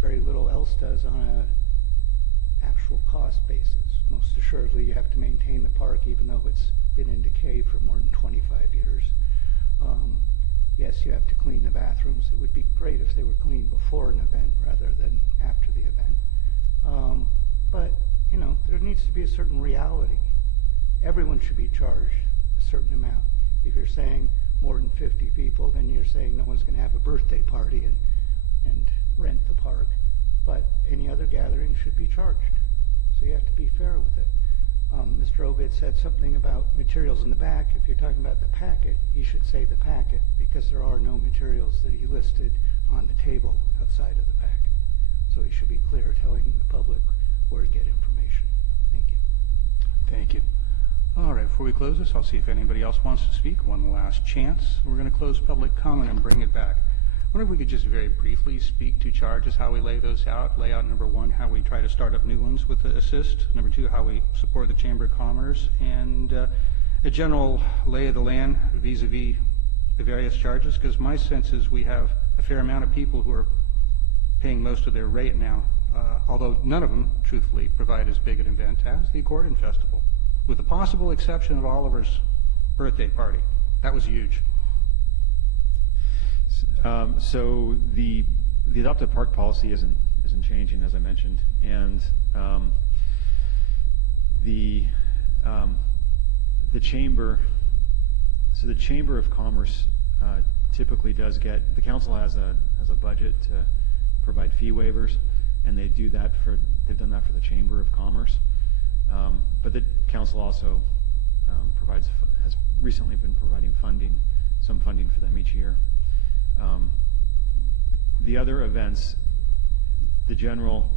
very little else does on a actual cost basis. Most assuredly, you have to maintain the park even though it's been in decay for more than 25 years. Yes, you have to clean the bathrooms. It would be great if they were cleaned before an event rather than after the event. But, you know, there needs to be a certain reality. Everyone should be charged a certain amount. If you're saying more than 50 people, then you're saying no one's going to have a birthday party and rent the park. But any other gathering should be charged. So you have to be fair with it. Mr. Obid said something about materials in the back. If you're talking about the packet, he should say the packet, because there are no materials that he listed on the table outside of the packet. So he should be clear telling the public where to get information. Thank you. Thank you. All right, before we close this, I'll see if anybody else wants to speak. One last chance. We're going to close public comment and bring it back. I wonder if we could just very briefly speak to charges, how we lay those out. Layout number one, how we try to start up new ones with the assist. Number two, how we support the Chamber of Commerce. And a general lay of the land vis-a-vis the various charges, because my sense is we have a fair amount of people who are paying most of their rate now, although none of them, truthfully, provide as big an event as the Accordion Festival, with the possible exception of Oliver's birthday party. That was huge. So the adopted park policy isn't changing, as I mentioned, and the chamber. So the Chamber of Commerce typically does get, the council has a budget to provide fee waivers, and they've done that for the Chamber of Commerce. But the council also has recently been providing some funding for them each year. The other events, the general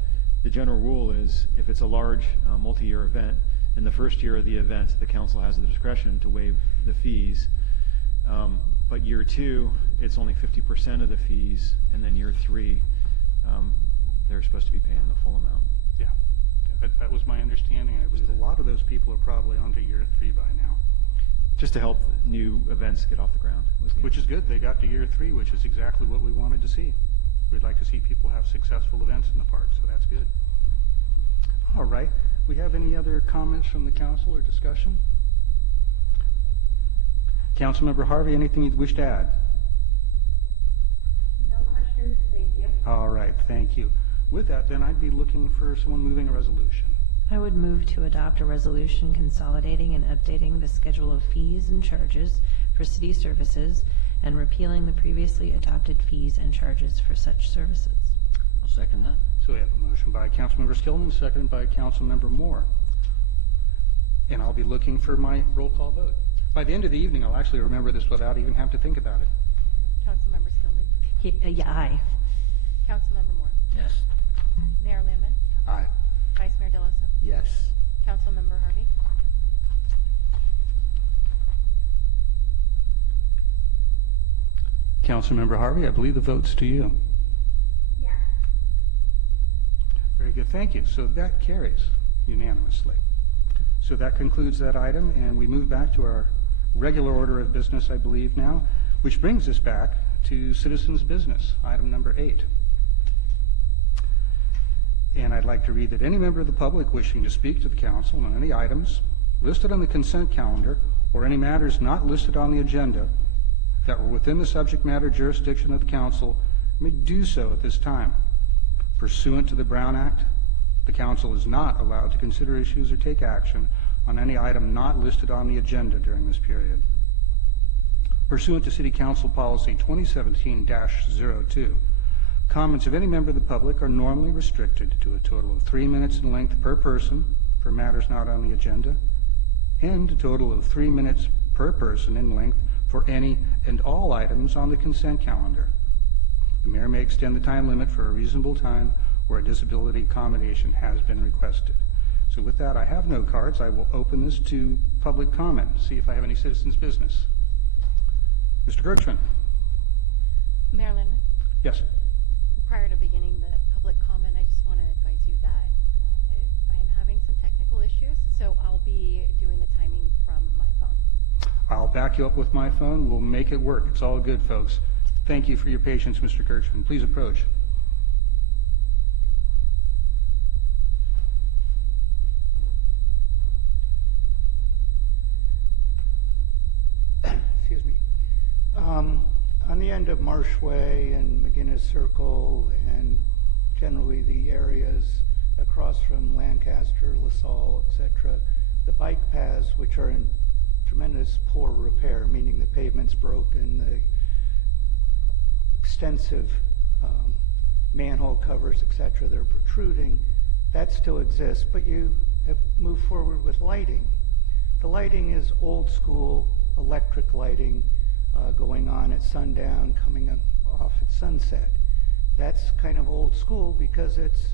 rule is if it's a large multi-year event, in the first year of the event, the council has the discretion to waive the fees. But year two, it's only 50% of the fees, and then year three, they're supposed to be paying the full amount. Yeah, that was my understanding. It was a lot of those people are probably on to year three by now. Just to help new events get off the ground. Which is good. They got to year three, which is exactly what we wanted to see. We'd like to see people have successful events in the park, so that's good. All right. We have any other comments from the council or discussion? Councilmember Harvey, anything you'd wish to add? No questions, thank you. All right, thank you. With that, then, I'd be looking for someone moving a resolution. I would move to adopt a resolution consolidating and updating the schedule of fees and charges for city services and repealing the previously adopted fees and charges for such services. I'll second that. So we have a motion by Councilmember Skillman, seconded by Councilmember Moore. And I'll be looking for my roll call vote. By the end of the evening, I'll actually remember this without even having to think about it. Councilmember Skillman. Yeah, aye. Councilmember Moore. Yes. Mayor Landman. Aye. Vice Mayor Deloso. Yes. Councilmember Harvey? Councilmember Harvey, I believe the vote's to you. Yes. Very good, thank you. So that carries unanimously. So that concludes that item, and we move back to our regular order of business, I believe now, which brings us back to citizens' business, item number 8. And I'd like to read that any member of the public wishing to speak to the council on any items listed on the consent calendar or any matters not listed on the agenda that were within the subject matter jurisdiction of the council may do so at this time. Pursuant to the Brown Act, the council is not allowed to consider issues or take action on any item not listed on the agenda during this period. Pursuant to City Council Policy 2017-02, comments of any member of the public are normally restricted to a total of 3 minutes in length per person for matters not on the agenda, and a total of 3 minutes per person in length for any and all items on the consent calendar. The mayor may extend the time limit for a reasonable time where a disability accommodation has been requested. So with that, I have no cards. I will open this to public comment, see if I have any citizens' business. Mr. Gertschmann? Mayor Lindman? Yes. Prior to beginning the public comment, I just want to advise you that I am having some technical issues, so I'll be doing the timing from my phone. I'll back you up with my phone. We'll make it work. It's all good, folks. Thank you for your patience, Mr. Gertschmann. Please approach. Excuse me. On the end of Marshway and McGinnis Circle and generally the areas across from Lancaster, LaSalle, etc., the bike paths, which are in tremendous poor repair, meaning the pavement's broken, the extensive manhole covers, etc., they're protruding, that still exists, but you have moved forward with lighting. The lighting is old school electric lighting going on at sundown, coming off at sunset. That's kind of old school because it's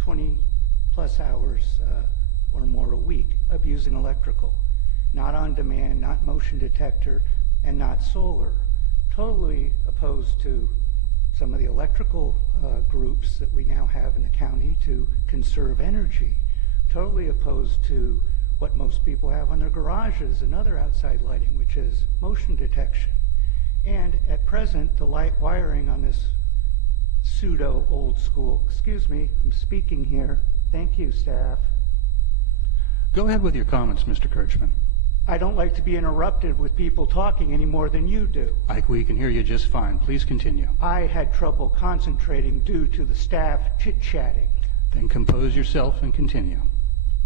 20 plus hours or more a week of using electrical. Not on demand, not motion detector, and not solar. Totally opposed to some of the electrical groups that we now have in the county to conserve energy. Totally opposed to what most people have on their garages and other outside lighting, which is motion detection. And at present, the light wiring on this pseudo old school, excuse me, I'm speaking here. Thank you, staff. Go ahead with your comments, Mr. Gertschmann. I don't like to be interrupted with people talking any more than you do. We can hear you just fine. Please continue. I had trouble concentrating due to the staff chit-chatting. Then compose yourself and continue.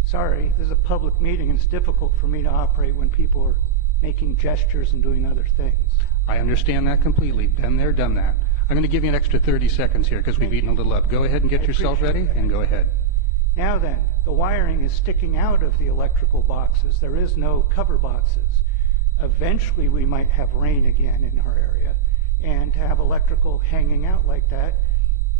Sorry, this is a public meeting and it's difficult for me to operate when people are making gestures and doing other things. I understand that completely. Been there, done that. I'm going to give you an extra 30 seconds here because we've eaten a little up. Go ahead and get yourself ready and go ahead. Now then, the wiring is sticking out of the electrical boxes. There is no cover boxes. Eventually we might have rain again in our area, and to have electrical hanging out like that,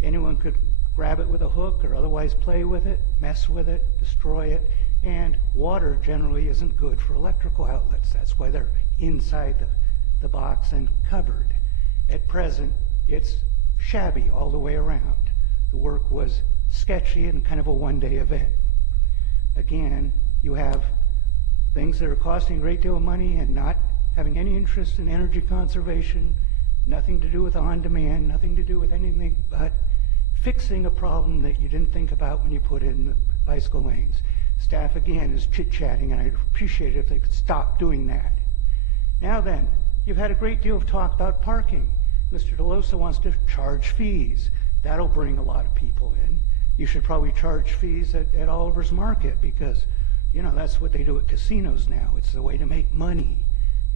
anyone could grab it with a hook or otherwise play with it, mess with it, destroy it, and water generally isn't good for electrical outlets. That's why they're inside the box and covered. At present, it's shabby all the way around. The work was sketchy and kind of a one-day event. Again, you have things that are costing a great deal of money and not having any interest in energy conservation, nothing to do with on-demand, nothing to do with anything but fixing a problem that you didn't think about when you put in the bicycle lanes. Staff, again, is chit-chatting, and I'd appreciate it if they could stop doing that. Now then, you've had a great deal of talk about parking. Mr. DeLosa wants to charge fees. That'll bring a lot of people in. You should probably charge fees at Oliver's Market because, you know, that's what they do at casinos now. It's the way to make money.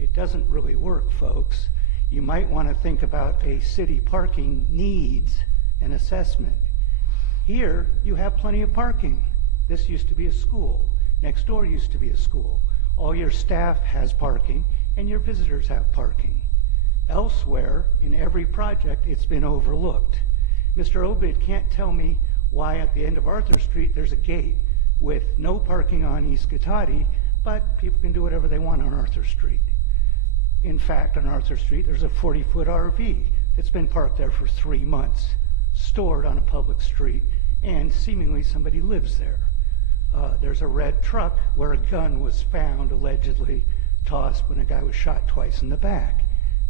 It doesn't really work, folks. You might want to think about a city parking needs and assessment. Here, you have plenty of parking. This used to be a school. Next door used to be a school. All your staff has parking, and your visitors have parking. Elsewhere, in every project, it's been overlooked. Mr. Obid can't tell me why at the end of Arthur Street there's a gate with no parking on East Cotati, but people can do whatever they want on Arthur Street. In fact, on Arthur Street, there's a 40-foot RV that's been parked there for 3 months, stored on a public street, and seemingly somebody lives there. There's a red truck where a gun was found, allegedly tossed when a guy was shot twice in the back.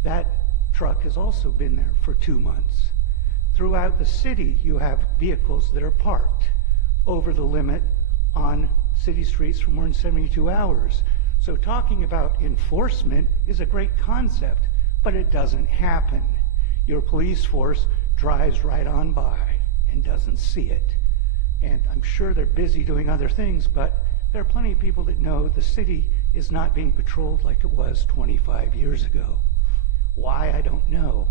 That truck has also been there for 2 months. Throughout the city, you have vehicles that are parked over the limit on city streets for more than 72 hours. So talking about enforcement is a great concept, but it doesn't happen. Your police force drives right on by and doesn't see it. And I'm sure they're busy doing other things, but there are plenty of people that know the city is not being patrolled like it was 25 years ago. Why, I don't know.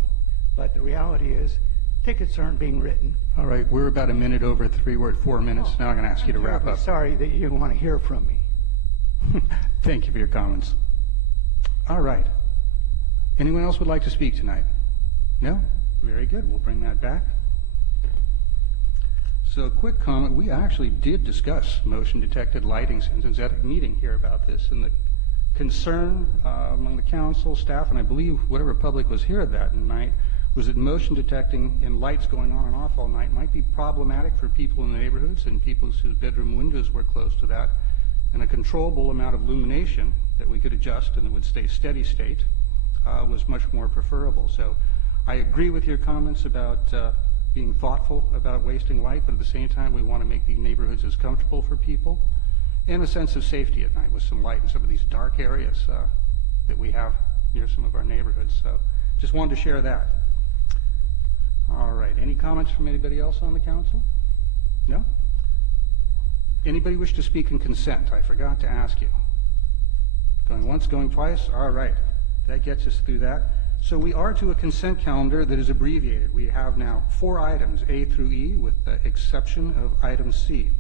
But the reality is, tickets aren't being written. All right, we're about a minute over 3. We're at 4 minutes. Now I'm going to ask you to wrap up. Sorry that you want to hear from me. Thank you for your comments. All right. Anyone else would like to speak tonight? No? Very good. We'll bring that back. So, quick comment. We actually did discuss motion detected lighting sensors at a meeting here about this, and the concern among the council, staff, and I believe whatever public was here that night was that motion detecting and lights going on and off all night might be problematic for people in the neighborhoods and people whose bedroom windows were close to that. And a controllable amount of illumination that we could adjust and that would stay steady state was much more preferable. So I agree with your comments about being thoughtful about wasting light, but at the same time we want to make the neighborhoods as comfortable for people and a sense of safety at night with some light in some of these dark areas that we have near some of our neighborhoods. So just wanted to share that. All right, any comments from anybody else on the council? No? Anybody wish to speak in consent? I forgot to ask you. Going once, going twice? All right. That gets us through that. So we are to a consent calendar that is abbreviated. We have now 4 items, A through E, with the exception of item C.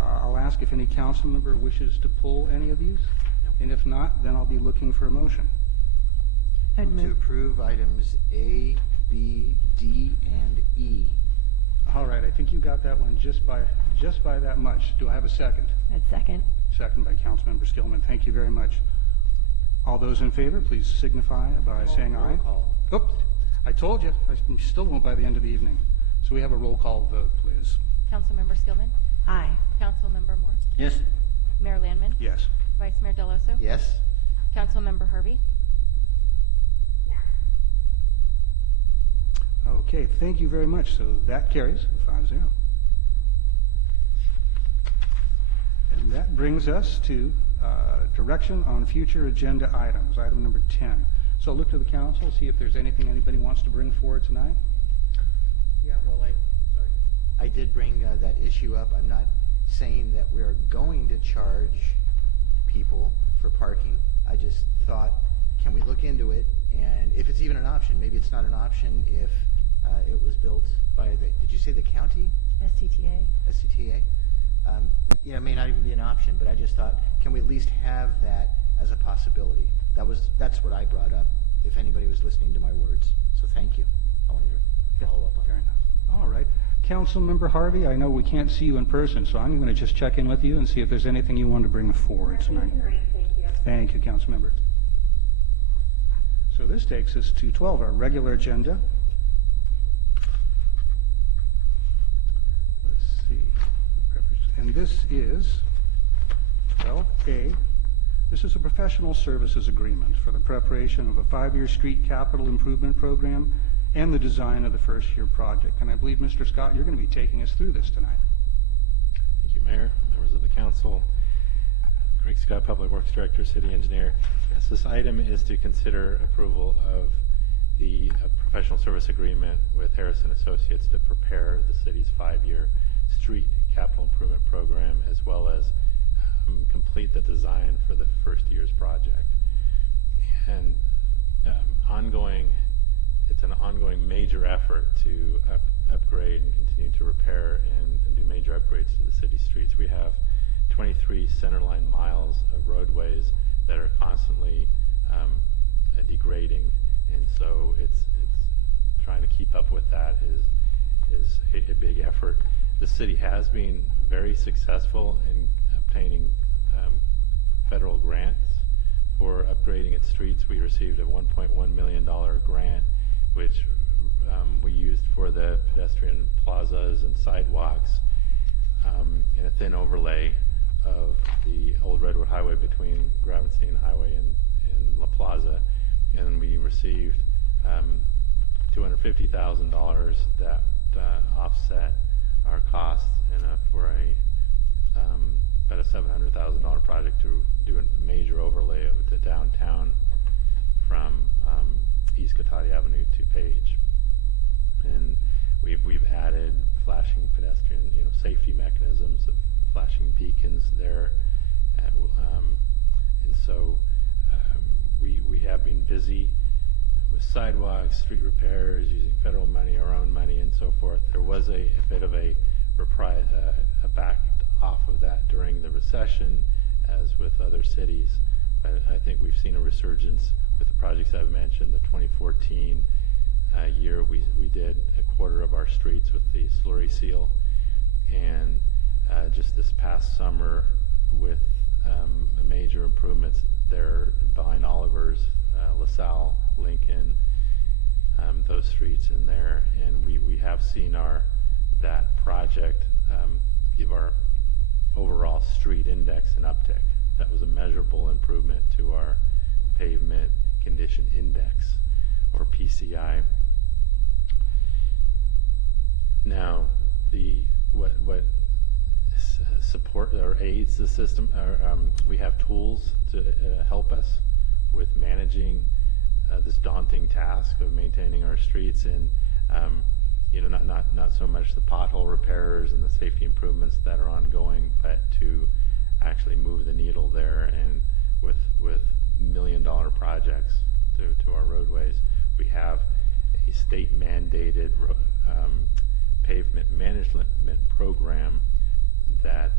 I'll ask if any council member wishes to pull any of these. No. And if not, then I'll be looking for a motion. I'd move to approve items A, B, D, and E. All right, I think you got that one just by that much. Do I have a second? I'd second. Second by Councilmember Skillman. Thank you very much. All those in favor, please signify by saying aye. Oops, I told you. I still won't by the end of the evening. So we have a roll call vote, please. Councilmember Skillman? Aye. Councilmember Moore? Yes. Mayor Landman? Yes. Vice Mayor Deloso? Yes? Councilmember Harvey? Okay, thank you very much. So that carries 5-0. And that brings us to direction on future agenda items, item number 10. So I'll look to the council, see if there's anything anybody wants to bring forward tonight. Yeah, well, I did bring that issue up. I'm not saying that we are going to charge people for parking. I just thought, can we look into it? And if it's even an option, maybe it's not an option if it was built by the, did you say the county? SCTA. SCTA? It may not even be an option, but I just thought, can we at least have that as a possibility? That's what I brought up, if anybody was listening to my words. So thank you. I wanted to follow up on Fair that. enough. All right. Councilmember Harvey, I know we can't see you in person, so I'm going to just check in with you and see if there's anything you want to bring forward tonight. Thank you, Councilmember. So this takes us to 12, our regular agenda. Let's see. And this is 12A. This is a professional services agreement for the preparation of a 5-year street capital improvement program and the design of the first-year project. And I believe, Mr. Scott, you're going to be taking us through this tonight. Thank you, Mayor, members of the council. Craig Scott, Public Works Director, City Engineer. Yes, this item is to consider approval of the professional service agreement with Harrison Associates to prepare the city's 5-year street capital improvement program, as well as complete the design for the first year's project. And it's an ongoing major effort to upgrade and continue to repair and do major upgrades to the city streets. We have 23 centerline miles of roadways that are constantly degrading, and so it's trying to keep up with that is a big effort. the city has been very successful in obtaining federal grants for upgrading its streets. We received a $1.1 million grant, which we used for the pedestrian plazas and sidewalks in a thin overlay of the old Redwood Highway between Gravenstein Highway and La Plaza. And we received $250,000 that offset our costs for about a $700,000 project to do a major overlay of the downtown from East Cotati Avenue to Page. And we've added flashing pedestrian, safety mechanisms of flashing beacons there, and so we have been busy with sidewalks, street repairs, using federal money, our own money, and so forth. There was a bit of a back off of that during the recession, as with other cities, but I think we've seen a resurgence with the projects I've mentioned. The 2014 year, we did a quarter of our streets with the slurry seal, and just this past summer with major improvements there behind Oliver's, LaSalle, Lincoln, those streets in there, and we have seen that project give our overall street index an uptick. That was a measurable improvement to our pavement condition index, or PCI. Now, what support or aids the system, we have tools to help us with managing this daunting task of maintaining our streets, and not so much the pothole repairs and the safety improvements that are ongoing, but to actually move the needle there, and with $1 million projects to our roadways. We have a state mandated pavement management program that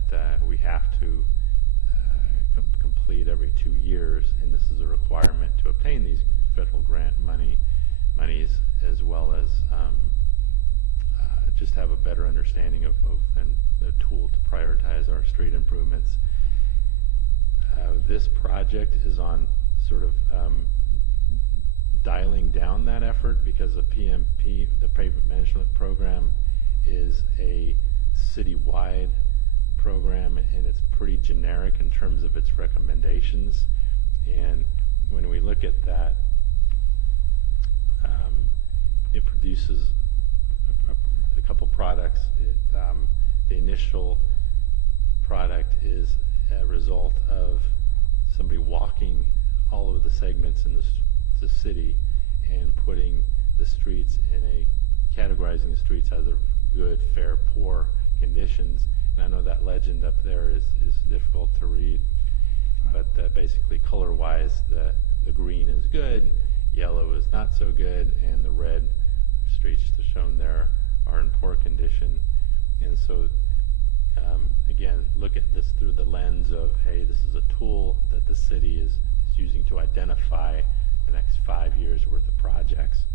we have to complete every 2 years, and this is a requirement to obtain these federal grant monies, as well as just have a better understanding of and a tool to prioritize our street improvements. This project is on sort of dialing down that effort, because the PMP, the Pavement Management Program, is a citywide program, and it's pretty generic in terms of its recommendations. And when we look at that, it produces a couple products. The initial product is a result of somebody walking all of the segments in the city and putting the streets categorizing the streets as good, fair, poor conditions. And I know that legend up there is difficult to read, but basically color-wise, the green is good, yellow is not so good, and the red streets shown there are in poor condition. And so, again, look at this through the lens of, hey, this is a tool that the city is using to identify the next 5 years worth of projects.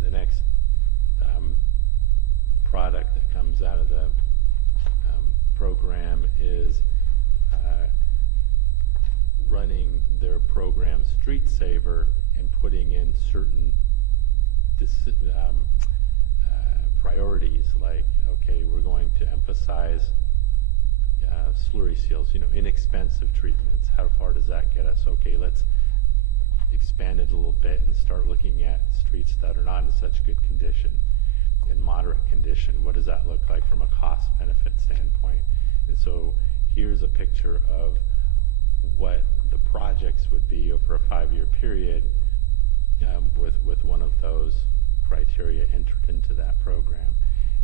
The next product that comes out of the program is running their program Street Saver and putting in certain priorities, like, okay, we're going to emphasize slurry seals, inexpensive treatments. How far does that get us? Okay, let's expand it a little bit and start looking at streets that are not in such good condition, in moderate condition. What does that look like from a cost-benefit standpoint? And so here's a picture of what the projects would be over a 5-year period with one of those criteria entered into that program.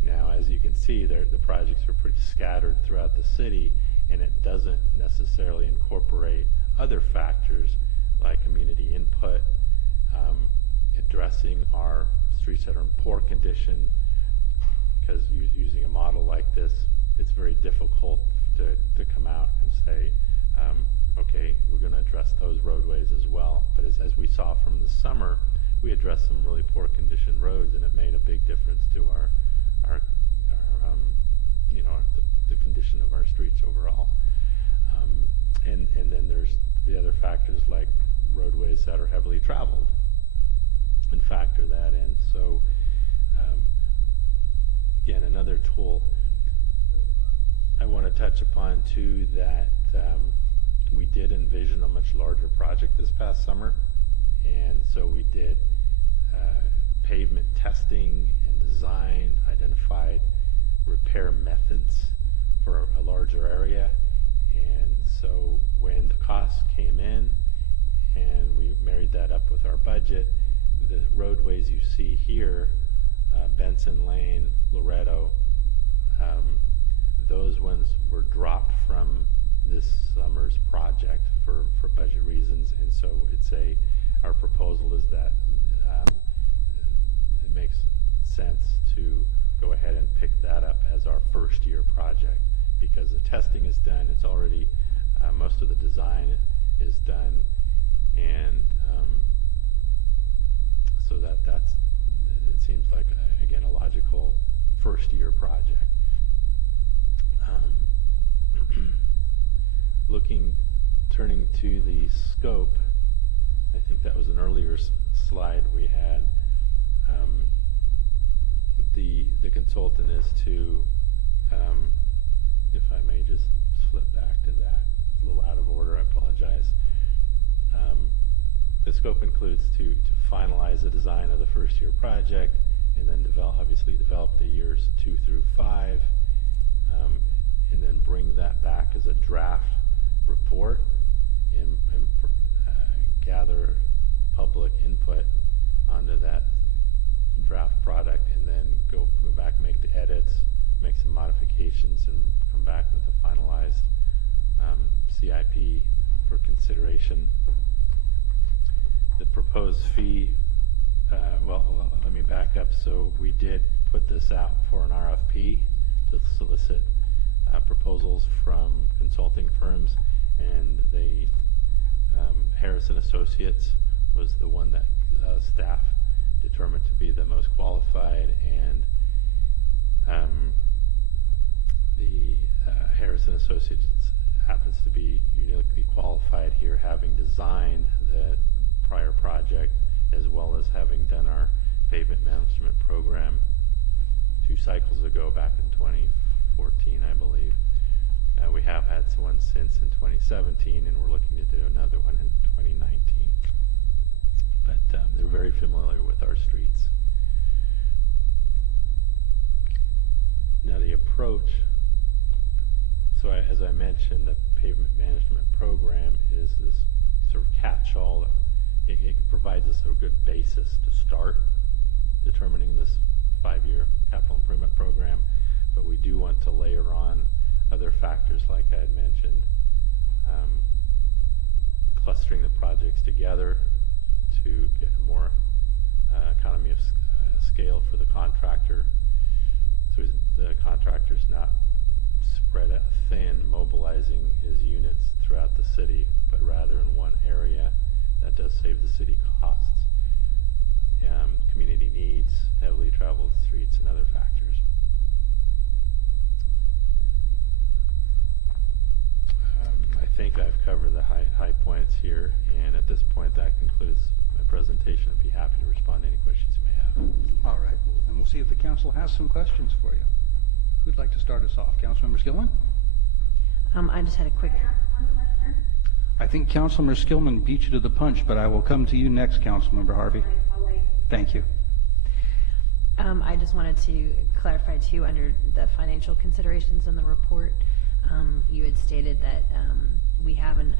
Now, as you can see, the projects are pretty scattered throughout the city, and it doesn't necessarily incorporate other factors like community input, addressing our streets that are in poor condition, because using a model like this, it's very difficult to come out and say, okay, we're going to address those roadways as well. But as we saw from the summer, we addressed some really poor condition roads, and it made a big difference to our street improvements. And so, here's a picture of what the projects would be over a 5-year period with one of those criteria entered into that program. Now, as you can see, the projects are pretty scattered throughout the city, and it doesn't necessarily incorporate other factors like community input, addressing our streets that are in poor condition, because using a model like this, it's very difficult to come out and say, okay, we're going to address those roadways as well. But as we saw from the summer, we addressed some really poor condition roads, and it made a big difference to our the condition of our streets overall. And then there's the other factors like roadways that are heavily traveled, and factor that in. So again, another tool I want to touch upon too, that we did envision a much larger project this past summer, and so we did pavement testing and design, identified repair methods for a larger area. And so when the costs came in and we married that up with our budget, the roadways you see here, Benson Lane, Loretto, those ones were dropped from this summer's project for budget reasons. And so our proposal is that it makes sense to go ahead and pick that up as our first year project, because the testing is done. It's already, most of the design is done. And so it seems like, again, a logical first year project. Turning to the scope, I think that was an earlier slide we had. The consultant is to, if I may just flip back to that, it's a little out of order, I apologize. The scope includes to finalize the design of the first year project, and then obviously develop the years 2 through 5, and then bring that back as a draft report and gather public input onto that draft product, and then go back, make the edits, make some modifications, and come back with a finalized CIP for consideration. The proposed fee, well, let me back up. So we did put this out for an RFP to solicit proposals from consulting firms, and Harrison Associates was the one that staff determined to be the most qualified, and the Harrison Associates happens to be uniquely qualified here, having designed the prior project as well as having done our pavement management program 2 cycles ago, back in 2014, I believe. We have had one since in 2017, and we're looking to do another one in 2019. But they're very familiar with our streets. Now the approach, so as I mentioned, the pavement management program is this sort of catch-all. It provides us a good basis to start determining this 5-year capital improvement program, but we do want to layer on other factors like I had mentioned, clustering the projects together to get more economy of scale for the contractor, so the contractor's not spread out thin, mobilizing his units throughout the city, but rather in one area. That does save the city costs. Community needs, heavily traveled streets, and other factors. I think I've covered the high points here, and at this point that concludes my presentation. I'd be happy to respond to any questions you may have. All right, well, then we'll see if the council has some questions for you. Who'd like to start us off? Councilmember Skillman? I just had a quick... Can I ask one question? I think Councilmember Skillman beat you to the punch, but I will come to you next, Councilmember Harvey. I'll wait. Thank you. I just wanted to clarify too, under the financial considerations in the report, you had stated that we have an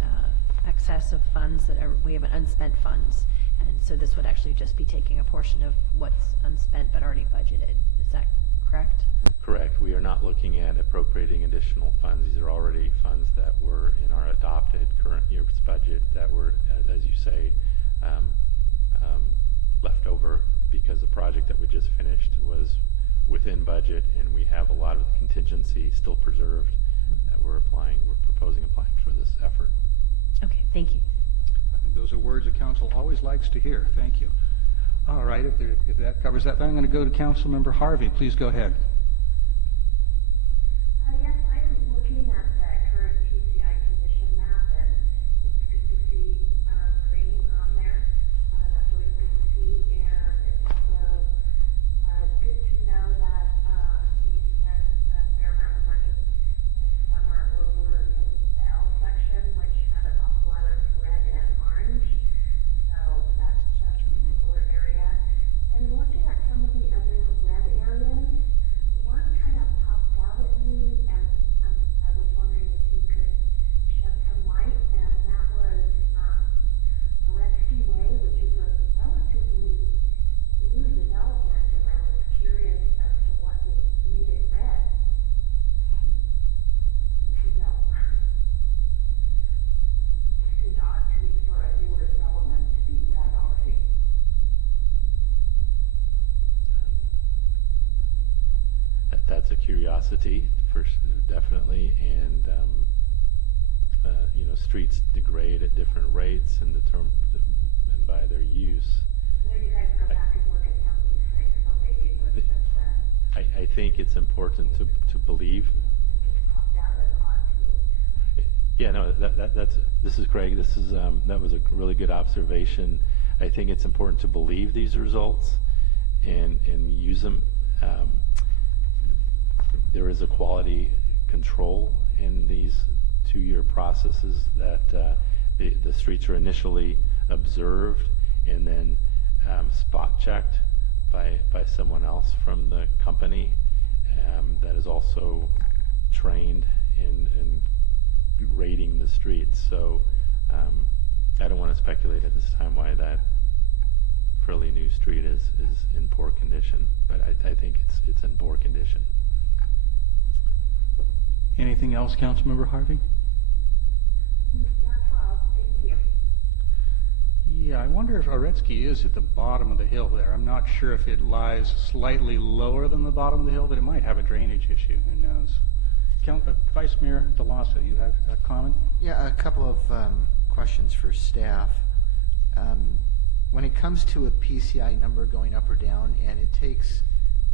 excess of funds we have an unspent funds, and so this would actually just be taking a portion of what's unspent but already budgeted. Is that correct? Correct. We are not looking at appropriating additional funds. These are already funds that were in our adopted current year's budget that were, as you say, left over because the project that we just finished was within budget, and we have a lot of contingency still preserved that we're proposing applying for this effort. Okay, thank you. I think those are words the council always likes to hear. Thank you. All right, if that covers that, then I'm going to go to Councilmember Harvey. Please go ahead. that's a curiosity, definitely, and streets degrade at different rates and and by their use. Then you guys go back and look at some of these things, so maybe it was just, I think it's important to believe. just popped out as odd to me. Yeah, no, this is Craig. That was a really good observation. I think it's important to believe these results and use them. There is a quality control in these 2-year processes that the streets are initially observed and then spot checked by someone else from the company that is also trained in rating the streets. So I don't want to speculate at this time why that fairly new street is in poor condition, but I think it's in poor condition. Anything else, Councilmember Harvey? That's all, thank you. Yeah, I wonder if Aretsky is at the bottom of the hill there. I'm not sure if it lies slightly lower than the bottom of the hill, but it might have a drainage issue. Who knows? Vice Mayor DeLassa, you have a comment? Yeah, a couple of questions for staff. When it comes to a PCI number going up or down, and it takes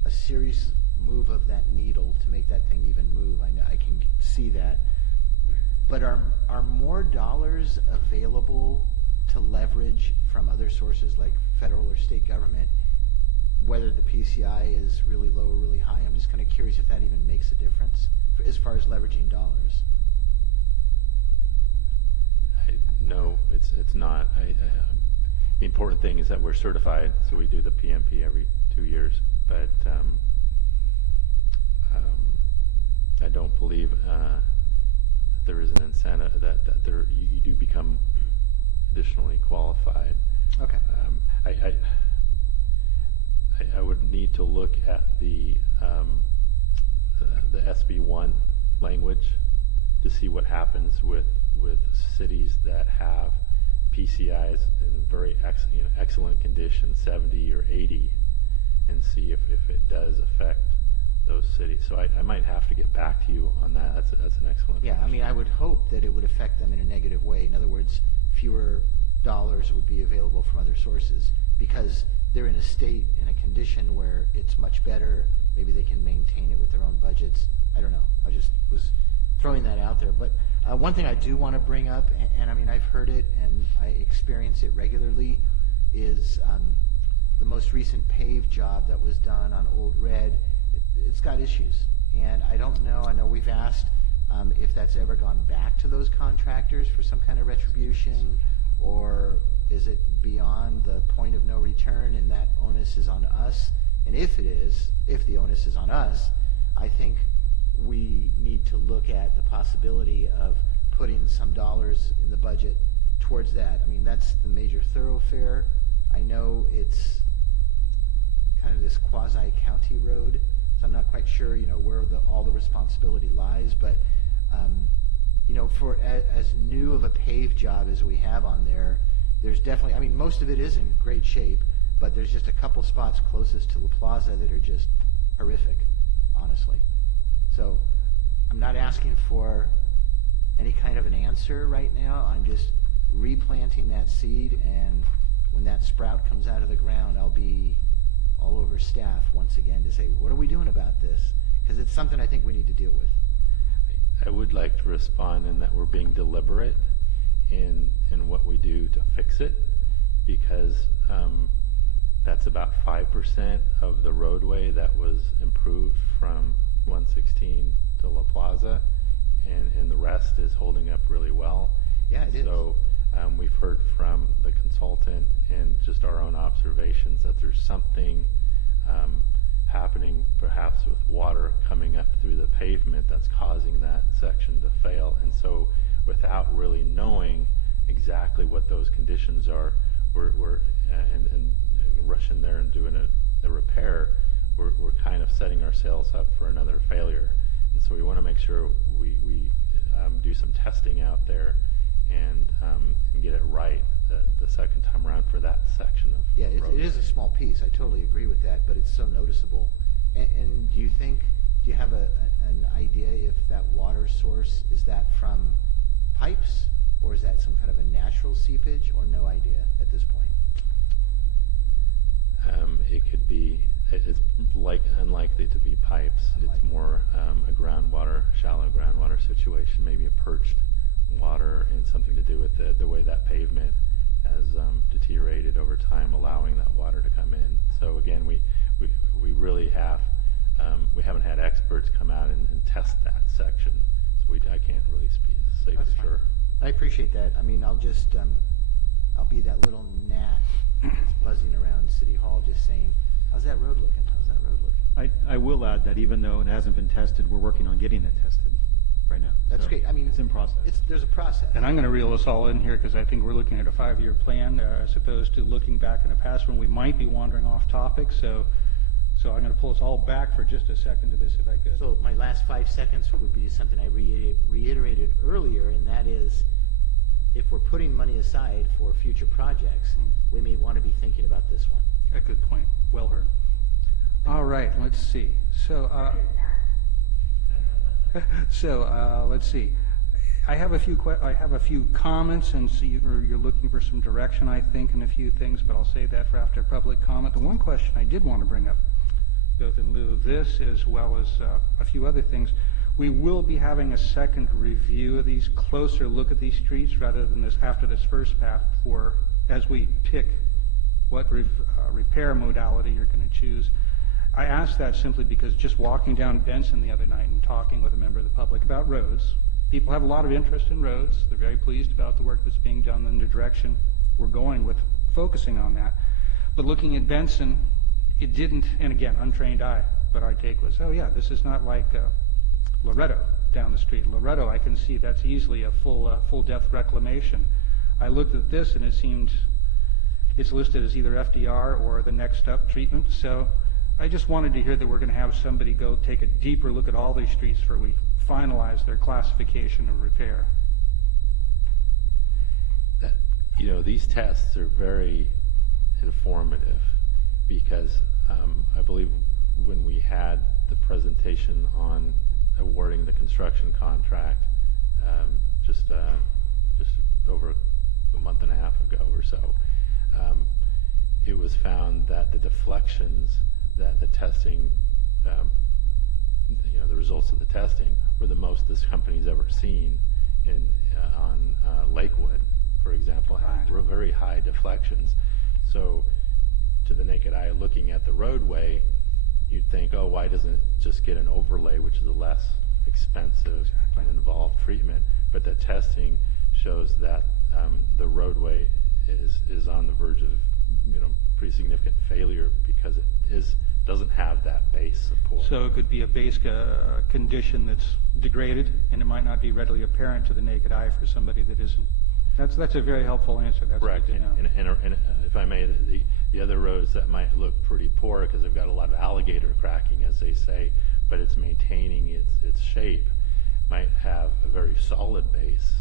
a serious move of that needle to make that thing even move, I know I can see that. But are more dollars available to leverage from other sources like federal or state government, whether the PCI is really low or really high? I'm just kind of curious if that even makes a difference as far as leveraging dollars. No, it's not. The important thing is that we're certified, so we do the PMP every 2 years. But I don't believe there is an incentive that you do become additionally qualified. Okay. I would need to look at the SB1 language to see what happens with cities that have PCIs in very excellent condition, 70 or 80, and see if it does affect those cities. So I might have to get back to you on that. That's an excellent Yeah, I question. mean, I would hope that it would affect them in a negative way. In other words, fewer dollars would be available from other sources because they're in a state, in a condition where it's much better. Maybe they can maintain it with their own budgets. I don't know. I just was throwing that out there. But one thing I do want to bring up, and I mean, I've heard it and I experience it regularly, is the most recent pave job that was done on Old Red. It's got issues. And I don't know, I know we've asked if that's ever gone back to those contractors for some kind of retribution, or is it beyond the point of no return and that onus is on us? And if it is, if the onus is on us, I think we need to look at the possibility of putting some dollars in the budget towards that. I mean, that's the major thoroughfare. I know it's kind of this quasi-county road, so I'm not quite sure, where all the responsibility lies, but for as new of a paved job as we have on there, there's definitely, I mean, most of it is in great shape, but there's just a couple spots closest to La Plaza that are just horrific, honestly. So I'm not asking for any kind of an answer right now. I'm just replanting that seed, and when that sprout comes out of the ground, I'll be all over staff once again to say, what are we doing about this? Because it's something I think we need to deal with. I would like to respond in that we're being deliberate in what we do to fix it, because that's about 5% of the roadway that was improved from 116 to La Plaza, and the rest is holding up really well. Yeah, it is. So we've heard from the consultant and just our own observations that there's something happening perhaps with water coming up through the pavement that's causing that section to fail. And so without really knowing exactly what those conditions are, we're rushing there and doing a repair, we're kind of setting ourselves up for another failure. And so we want to make sure we do some testing out there and get it right the second time around for that section of Yeah, it road. is a small piece. I totally agree with that, but it's so noticeable. And do you think do you have an idea if that water source, is that from pipes, or is that some kind of a natural seepage, or no idea at this point? It could be, it's unlikely to be pipes. It's more a groundwater, shallow groundwater situation, maybe a perched water, and something to do with the way that pavement has deteriorated over time, allowing that water to come in. So again, we really have, we haven't had experts come out and test that section, so I can't really say That's for fine. sure. I appreciate that. I mean, I'll just, I'll be that little gnat that's buzzing around City Hall just saying, how's that road looking? How's that road looking? I will add that even though it hasn't been tested, we're working on getting it tested right now. That's So great. I mean, it's in process. There's a process. And I'm going to reel us all in here because I think we're looking at a 5-year plan as opposed to looking back in the past when we might be wandering off topic. So I'm going to pull us all back for just a second to this if I could. So my last 5 seconds would be something I reiterated earlier, and that is, if we're putting money aside for future projects, we may want to be thinking about this one. A good point. Well heard. All right, let's see. So, let's see. I have a few comments, and so you're looking for some direction, I think, in a few things, but I'll save that for after public comment. The one question I did want to bring up, both in lieu of this as well as a few other things, we will be having a second review of these, closer look at these streets rather than this after this first path as we pick what repair modality you're going to choose. I ask that simply because just walking down Benson the other night and talking with a member of the public about roads, people have a lot of interest in roads. They're very pleased about the work that's being done in the direction we're going with focusing on that. But looking at Benson, it didn't, and again, untrained eye, but our take was, oh yeah, this is not like Loretto down the street. Loretto, I can see that's easily a full depth reclamation. I looked at this and it seemed it's listed as either FDR or the next up treatment. So I just wanted to hear that we're going to have somebody go take a deeper look at all these streets before we finalize their classification of repair. These tests are very informative because I believe when we had the presentation on awarding the construction contract just over a month and a half ago or so, it was found that the deflections that the testing, the results of the testing were the most this company's ever seen on Lakewood, for example, had very high deflections. So to the naked eye, looking at the roadway, you'd think, oh, why doesn't it just get an overlay, which is a less expensive and involved treatment? But the testing shows that the roadway is on the verge of pretty significant failure because it doesn't have that base support. So it could be a base condition that's degraded, and it might not be readily apparent to the naked eye for somebody that isn't. That's a very helpful answer. That's correct. Good to know. And if I may, the other roads that might look pretty poor because they've got a lot of alligator cracking, as they say, but it's maintaining its shape, might have a very solid base.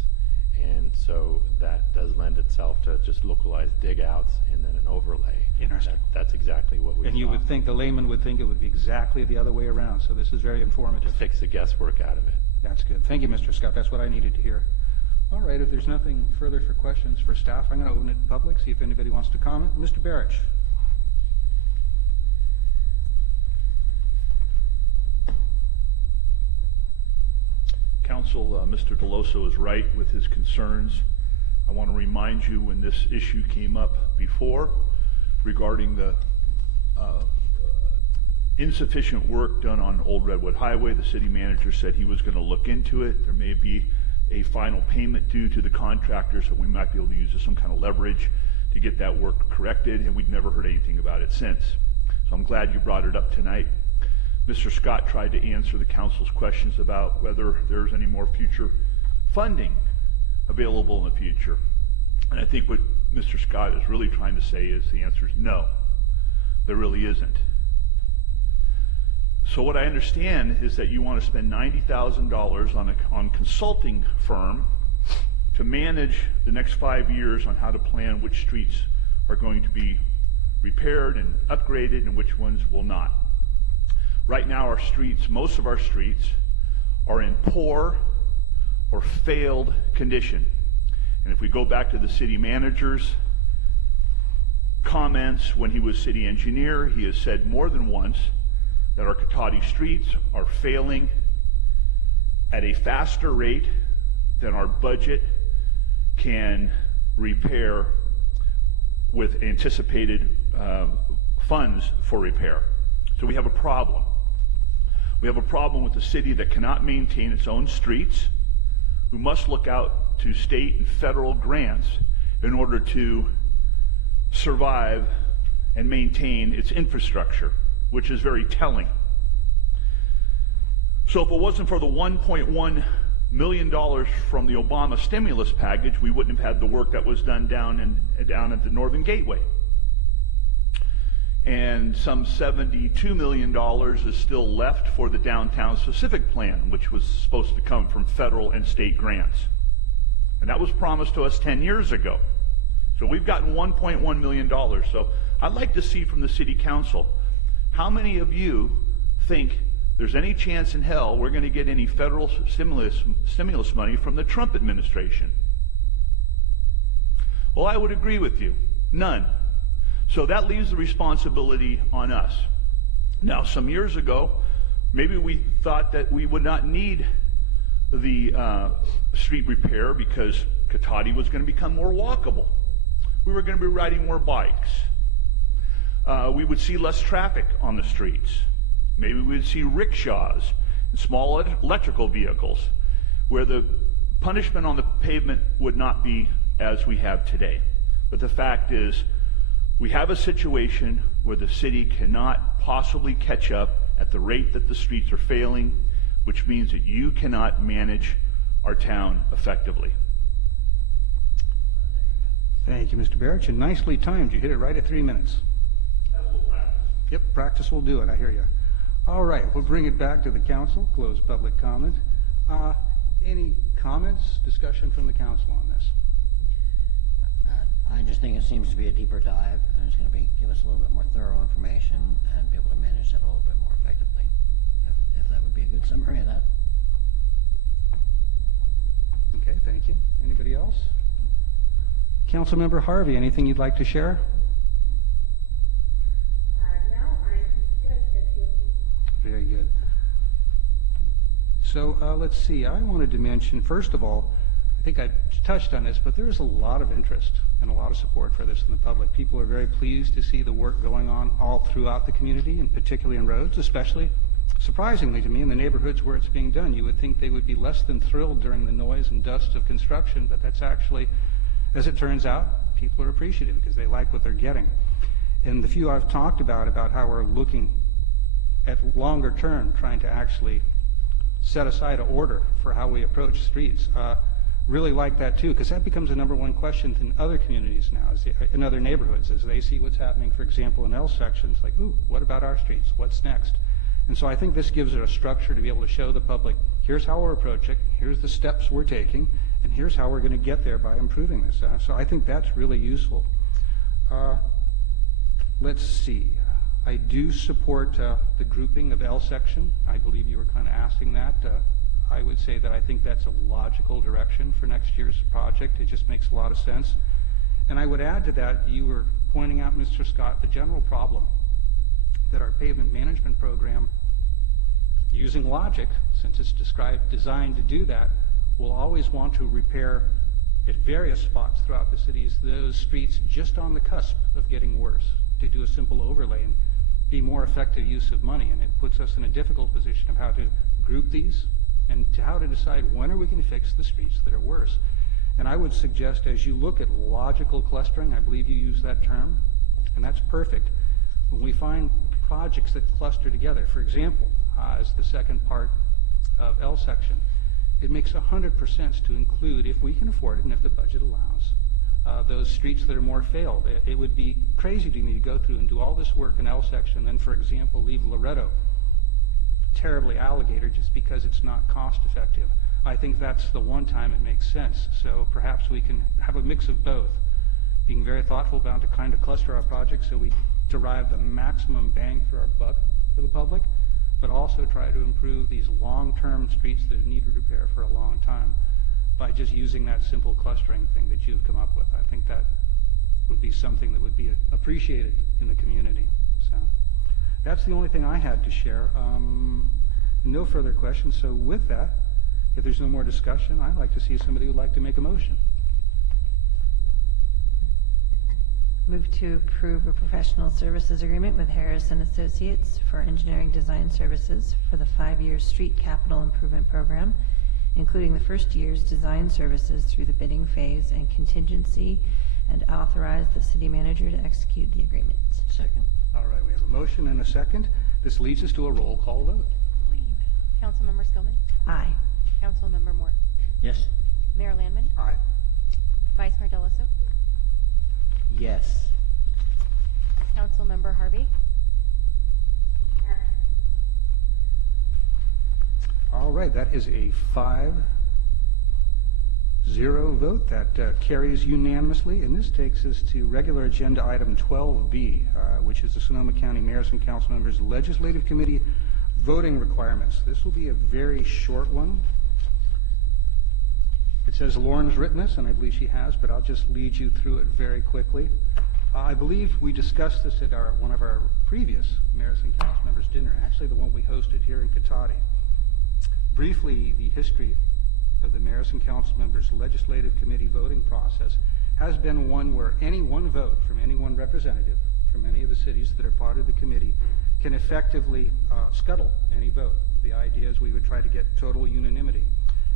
And so that does lend itself to just localized dig outs and then an overlay. Interesting. That's exactly what we And you would think, the layman would think it would be exactly the other way around. So this is very informative. Just takes the guesswork out of it. That's good. Thank you, Mr. Scott. That's what I needed to hear. All right, if there's nothing further for questions for staff, I'm going to open it to public, see if anybody wants to comment. Mr. Barrich. Council, Mr. Deloso is right with his concerns. I want to remind you when this issue came up before regarding the insufficient work done on Old Redwood Highway, the city manager said he was going to look into it. There may be a final payment due to the contractors that we might be able to use as some kind of leverage to get that work corrected, and we've never heard anything about it since. So I'm glad you brought it up tonight. Mr. Scott tried to answer the council's questions about whether there's any more future funding available in the future. And I think what Mr. Scott is really trying to say is the answer is no, there really isn't. So what I understand is that you want to spend $90,000 on consulting firm to manage the next 5 years on how to plan which streets are going to be repaired and upgraded and which ones will not. Right now, our streets, most of our streets, are in poor or failed condition. And if we go back to the city manager's comments when he was city engineer, he has said more than once that our Cotati streets are failing at a faster rate than our budget can repair with anticipated funds for repair. So we have a problem. We have a problem with a city that cannot maintain its own streets, who must look out to state and federal grants in order to survive and maintain its infrastructure, which is very telling. So if it wasn't for the $1.1 million from the Obama stimulus package, we wouldn't have had the work that was done down at the Northern Gateway. And some $72 million is still left for the Downtown Specific Plan, which was supposed to come from federal and state grants. And that was promised to us 10 years ago. So we've gotten $1.1 million. So I'd like to see from the City Council, how many of you think there's any chance in hell we're going to get any federal stimulus money from the Trump administration? Well, I would agree with you. None. So that leaves the responsibility on us. Now, some years ago, maybe we thought that we would not need the street repair because Cotati was going to become more walkable. We were going to be riding more bikes. We would see less traffic on the streets. Maybe we would see rickshaws and small electrical vehicles where the punishment on the pavement would not be as we have today. But the fact is, we have a situation where the city cannot possibly catch up at the rate that the streets are failing, which means that you cannot manage our town effectively. Thank you, Mr. Barrett. And nicely timed. You hit it right at 3 minutes. Have a little practice. Yep, practice will do it. I hear you. All right, we'll bring it back to the council. Close public comment. Any comments, discussion from the council on this? I just think it seems to be a deeper dive, and it's going to give us a little bit more thorough information and be able to manage that a little bit more effectively. If that would be a good summary of that. Okay, thank you. Anybody else? Councilmember Harvey, anything you'd like to share? No, I'm good, thank you. Very good. So let's see. I wanted to mention, first of all, I think I touched on this, but there is a lot of interest and a lot of support for this in the public. People are very pleased to see the work going on all throughout the community, and particularly in roads, especially, surprisingly to me, in the neighborhoods where it's being done. You would think they would be less than thrilled during the noise and dust of construction, but that's actually, as it turns out, people are appreciative because they like what they're getting. And the few I've talked about how we're looking at longer term, trying to actually set aside an order for how we approach streets, really like that too, because that becomes the number one question in other communities now, in other neighborhoods, as they see what's happening, for example, in L sections, like, ooh, what about our streets? What's next? And so I think this gives it a structure to be able to show the public, here's how we're approaching, here's the steps we're taking, and here's how we're going to get there by improving this. So I think that's really useful. Let's see. I do support the grouping of L section. I believe you were kind of asking that. I would say that I think that's a logical direction for next year's project. It just makes a lot of sense. And I would add to that, you were pointing out, Mr. Scott, the general problem that our pavement management program, using logic, since it's designed to do that, will always want to repair at various spots throughout the cities those streets just on the cusp of getting worse, to do a simple overlay and be more effective use of money. And it puts us in a difficult position of how to group these and how to decide when are we going to fix the streets that are worse. And I would suggest, as you look at logical clustering, I believe you use that term, and that's perfect. When we find projects that cluster together, for example, as the second part of L section, it makes 100% sense to include, if we can afford it and if the budget allows, those streets that are more failed. It would be crazy to me to go through and do all this work in L section and then, for example, leave Loretto terribly alligator just because it's not cost effective. I think that's the one time it makes sense. So perhaps we can have a mix of both, being very thoughtful about to kind of cluster our projects so we derive the maximum bang for our buck for the public, but also try to improve these long-term streets that have needed repair for a long time by just using that simple clustering thing that you've come up with. I think that would be something that would be appreciated in the community. So that's the only thing I had to share. No further questions. So with that, if there's no more discussion, I'd like to see somebody who'd like to make a motion. Move to approve a professional services agreement with Harrison Associates for engineering design services for the 5-year street capital improvement program, including the first year's design services through the bidding phase and contingency, and authorize the city manager to execute the agreement. Second. All right, we have a motion and a second. This leads us to a roll call vote. Councilmember Skillman? Aye. Councilmember Moore? Yes. Mayor Landman? Aye. Vice Mayor Deloso? Yes. Councilmember Harvey? All right, that is a 5-0 vote that carries unanimously, and this takes us to regular agenda item 12B, which is the Sonoma County Mayors and Council Members Legislative Committee voting requirements. This will be a very short one. It says Lauren's written this, and I believe she has, but I'll just lead you through it very quickly. I believe we discussed this at one of our previous Mayors and Council Members dinner, actually the one we hosted here in Cotati. Briefly, the history of the Mayors and Council Members Legislative Committee voting process has been one where any one vote from any one representative from any of the cities that are part of the committee can effectively scuttle any vote. The idea is we would try to get total unanimity.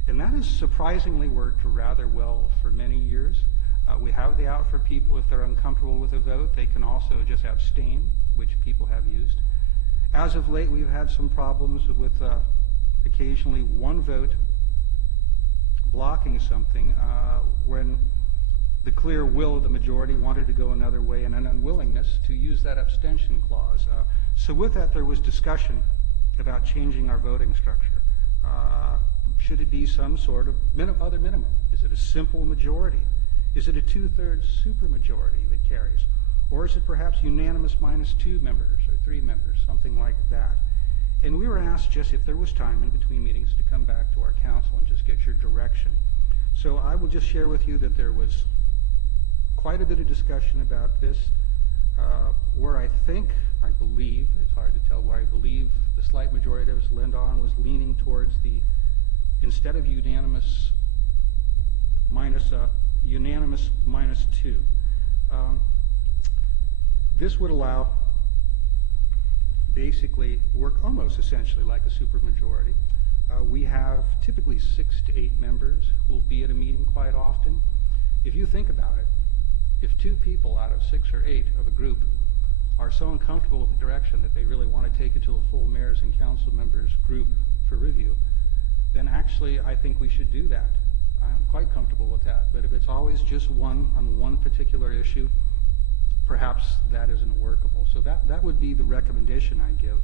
And that has surprisingly worked rather well for many years. We have the out for people if they're uncomfortable with a vote. They can also just abstain, which people have used. As of late, we've had some problems with occasionally one vote blocking something when the clear will of the majority wanted to go another way, and an unwillingness to use that abstention clause. So with that, there was discussion about changing our voting structure. Should it be some sort of other minimum? Is it a simple majority? Is it a 2/3 supermajority that carries? Or is it perhaps unanimous minus 2 members or 3 members, something like that? And we were asked just if there was time in between meetings to come back to our council and just get your direction. So I will just share with you that there was quite a bit of discussion about this, where I believe, it's hard to tell where I believe the slight majority of us lend on was leaning towards the, instead of unanimous minus minus 2. This would allow basically work almost essentially like a supermajority. We have typically 6 to 8 members who will be at a meeting quite often. If you think about it, if 2 people out of 6 or 8 of a group are so uncomfortable with the direction that they really want to take it to a full mayors and council members group for review, then actually I think we should do that. I'm quite comfortable with that. But if it's always just one on one particular issue, perhaps that isn't workable. So that would be the recommendation I give.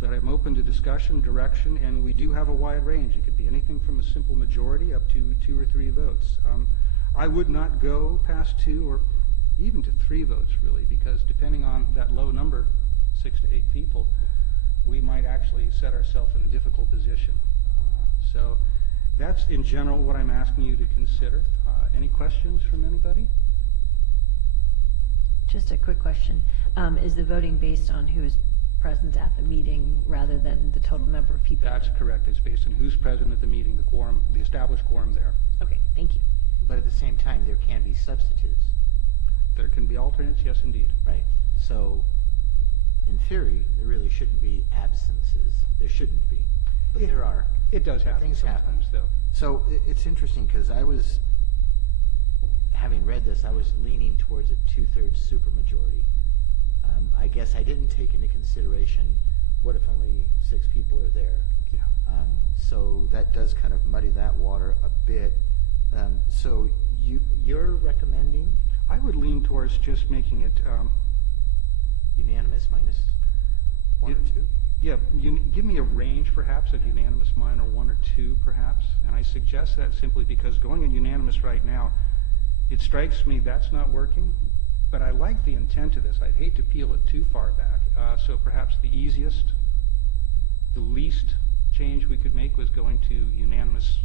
But I'm open to discussion, direction, and we do have a wide range. It could be anything from a simple majority up to 2 or 3 votes. I would not go past 2 or even to 3 votes, really, because depending on that low number, 6 to 8 people, we might actually set ourselves in a difficult position. So that's, in general, what I'm asking you to consider. Any questions from anybody? Just a quick question. Is the voting based on who is present at the meeting rather than the total number of people? That's correct. It's based on who's present at the meeting, the quorum, the established quorum there. Okay, thank you. But at the same time, there can be substitutes. There can be alternates, yes, indeed. Right. So, in theory, there really shouldn't be absences. There shouldn't be. But there are. It does happen Things happen. sometimes, though. So it's interesting because I was, having read this, I was leaning towards a 2/3 supermajority. I guess I didn't take into consideration what if only 6 people are there. Yeah. So that does kind of muddy that water a bit. So you're recommending I would lean towards just making it unanimous minus 1 or 2? Yeah, give me a range perhaps of unanimous minor 1 or 2 perhaps, and I suggest that simply because going in unanimous right now, it strikes me that's not working, but I like the intent of this. I'd hate to peel it too far back, so perhaps the easiest The least change we could make was going to unanimous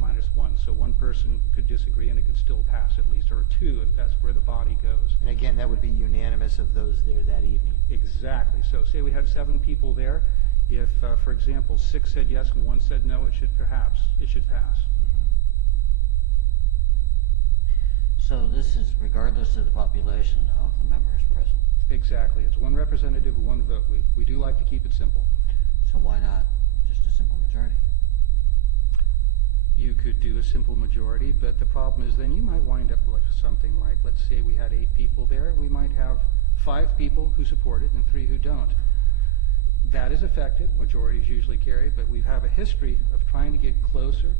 -1. So one person could disagree and it could still pass at least, or two if that's where the body goes. And again, that would be unanimous of those there that evening. Exactly. So say we had 7 people there. If, for example, 6 said yes and 1 said no, it should pass. So this is regardless of the population of the members present. Exactly. It's 1 representative, 1 vote. We do like to keep it simple. So why not just a simple majority? You could do a simple majority, but the problem is then you might wind up with something like, let's say we had 8 people there, we might have 5 people who support it and 3 who don't. That is effective, majorities usually carry, but we have a history of trying to get closer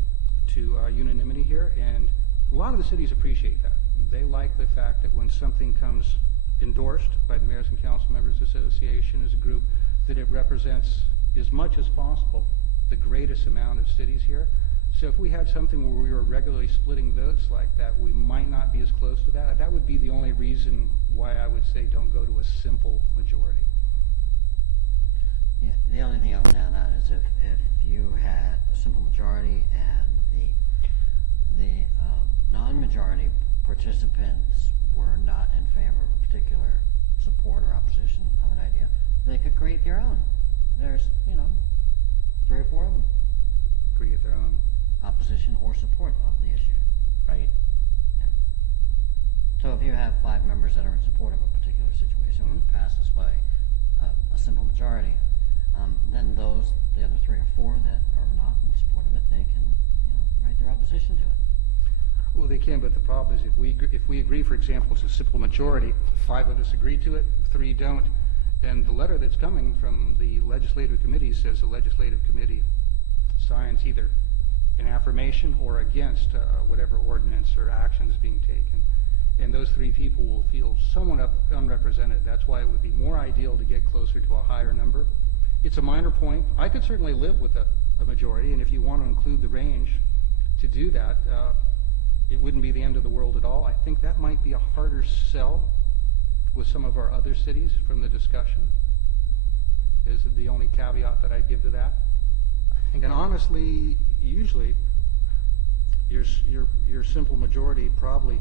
to unanimity here, and a lot of the cities appreciate that. They like the fact that when something comes endorsed by the Mayors and Council Members Association as a group, that it represents as much as possible the greatest amount of cities here. So if we had something where we were regularly splitting votes like that, we might not be as close to that. That would be the only reason why I would say don't go to a simple majority. Yeah, the only thing I would say on that is if you had a simple majority and the non-majority participants were not in favor of a particular support or opposition of an idea, they could create their own. There's, 3 or 4 of them. Create their own opposition or support of the issue. Right? Yeah. So if you have 5 members that are in support of a particular situation, when it passes by a simple majority, then the other 3 or 4 that are not in support of it, they can, write their opposition to it. Well, they can, but the problem is if we agree, for example, it's a simple majority, 5 of us agree to it, 3 don't, then the letter that's coming from the legislative committee says the legislative committee signs either an affirmation or against whatever ordinance or actions being taken. And those 3 people will feel somewhat unrepresented. That's why it would be more ideal to get closer to a higher number. It's a minor point. I could certainly live with a majority, and if you want to include the range to do that, it wouldn't be the end of the world at all. I think that might be a harder sell with some of our other cities from the discussion, is the only caveat that I'd give to that. And honestly, usually, your simple majority, probably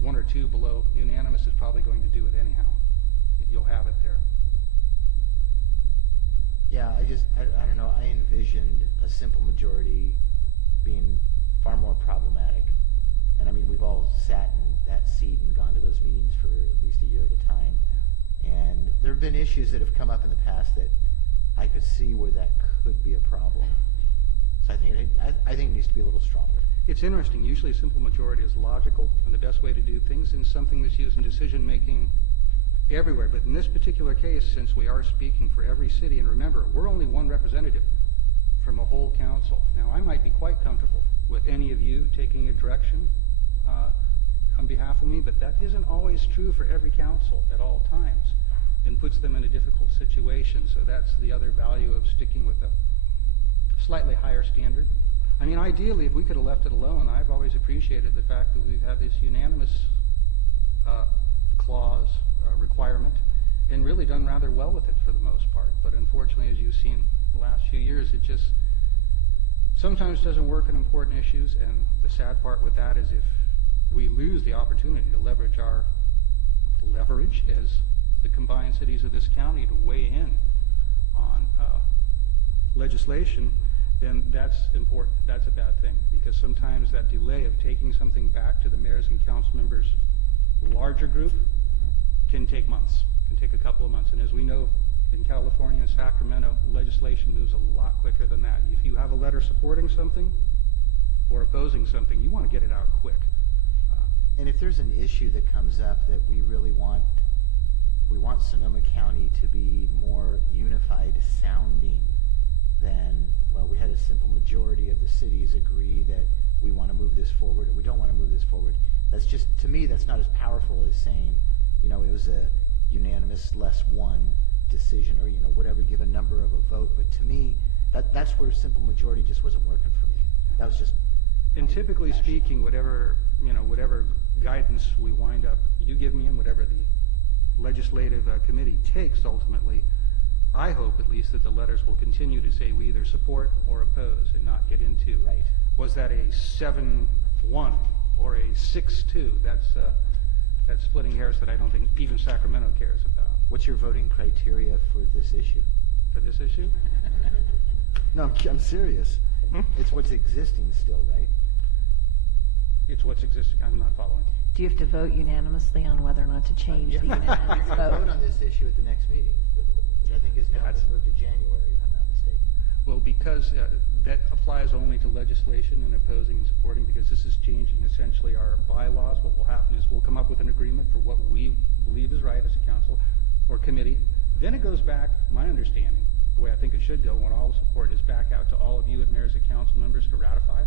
1 or 2 below unanimous, is probably going to do it anyhow. You'll have it there. Yeah, I don't know, I envisioned a simple majority being far more problematic. And I mean, we've all sat in that seat and gone to those meetings for at least a year at a time. And there have been issues that have come up in the past that I could see where that could be a problem. So I think it needs to be a little stronger. It's interesting. Usually a simple majority is logical and the best way to do things, and something that's used in decision-making everywhere. But in this particular case, since we are speaking for every city, and remember, we're only 1 representative from a whole council. Now, I might be quite comfortable with any of you taking a direction on behalf of me, but that isn't always true for every council at all times, and puts them in a difficult situation. So that's the other value of sticking with a slightly higher standard. I mean, ideally, if we could have left it alone, I've always appreciated the fact that we've had this unanimous clause, requirement, and really done rather well with it for the most part. But unfortunately, as you've seen the last few years, it just sometimes doesn't work on important issues, and the sad part with that is if we lose the opportunity to leverage our leverage as the combined cities of this county to weigh in on legislation, then that's important. That's a bad thing, because sometimes that delay of taking something back to the mayors and council members' larger group can take months, can take a couple of months. And as we know, in California and Sacramento, legislation moves a lot quicker than that. If you have a letter supporting something or opposing something, you want to get it out quick. And if there's an issue that comes up that we really want Sonoma County to be more unified sounding, then, well, we had a simple majority of the cities agree that we want to move this forward or we don't want to move this forward. That's just, to me, that's not as powerful as saying, it was a unanimous +1 decision, or, whatever, give a number of a vote. But to me, that's where simple majority just wasn't working for me. That was just... And typically speaking, whatever guidance we wind up, you give me, and whatever the legislative committee takes ultimately, I hope at least that the letters will continue to say we either support or oppose and not get into. Right. Was that a 7-1 or a 6-2? That's splitting hairs that I don't think even Sacramento cares about. What's your voting criteria for this issue? For this issue? No, I'm serious. It's what's existing still, right? It's what's existing. I'm not following. Do you have to vote unanimously on whether or not to change the unanimous We're gonna vote vote? on this issue at the next meeting, which I think is now That's- been moved to January, if I'm not mistaken. Well, because that applies only to legislation and opposing and supporting, because this is changing essentially our bylaws. What will happen is we'll come up with an agreement for what we believe is right as a council or committee. Then it goes back, my understanding, the way I think it should go, when all support is back out to all of you at mayors and council members to ratify.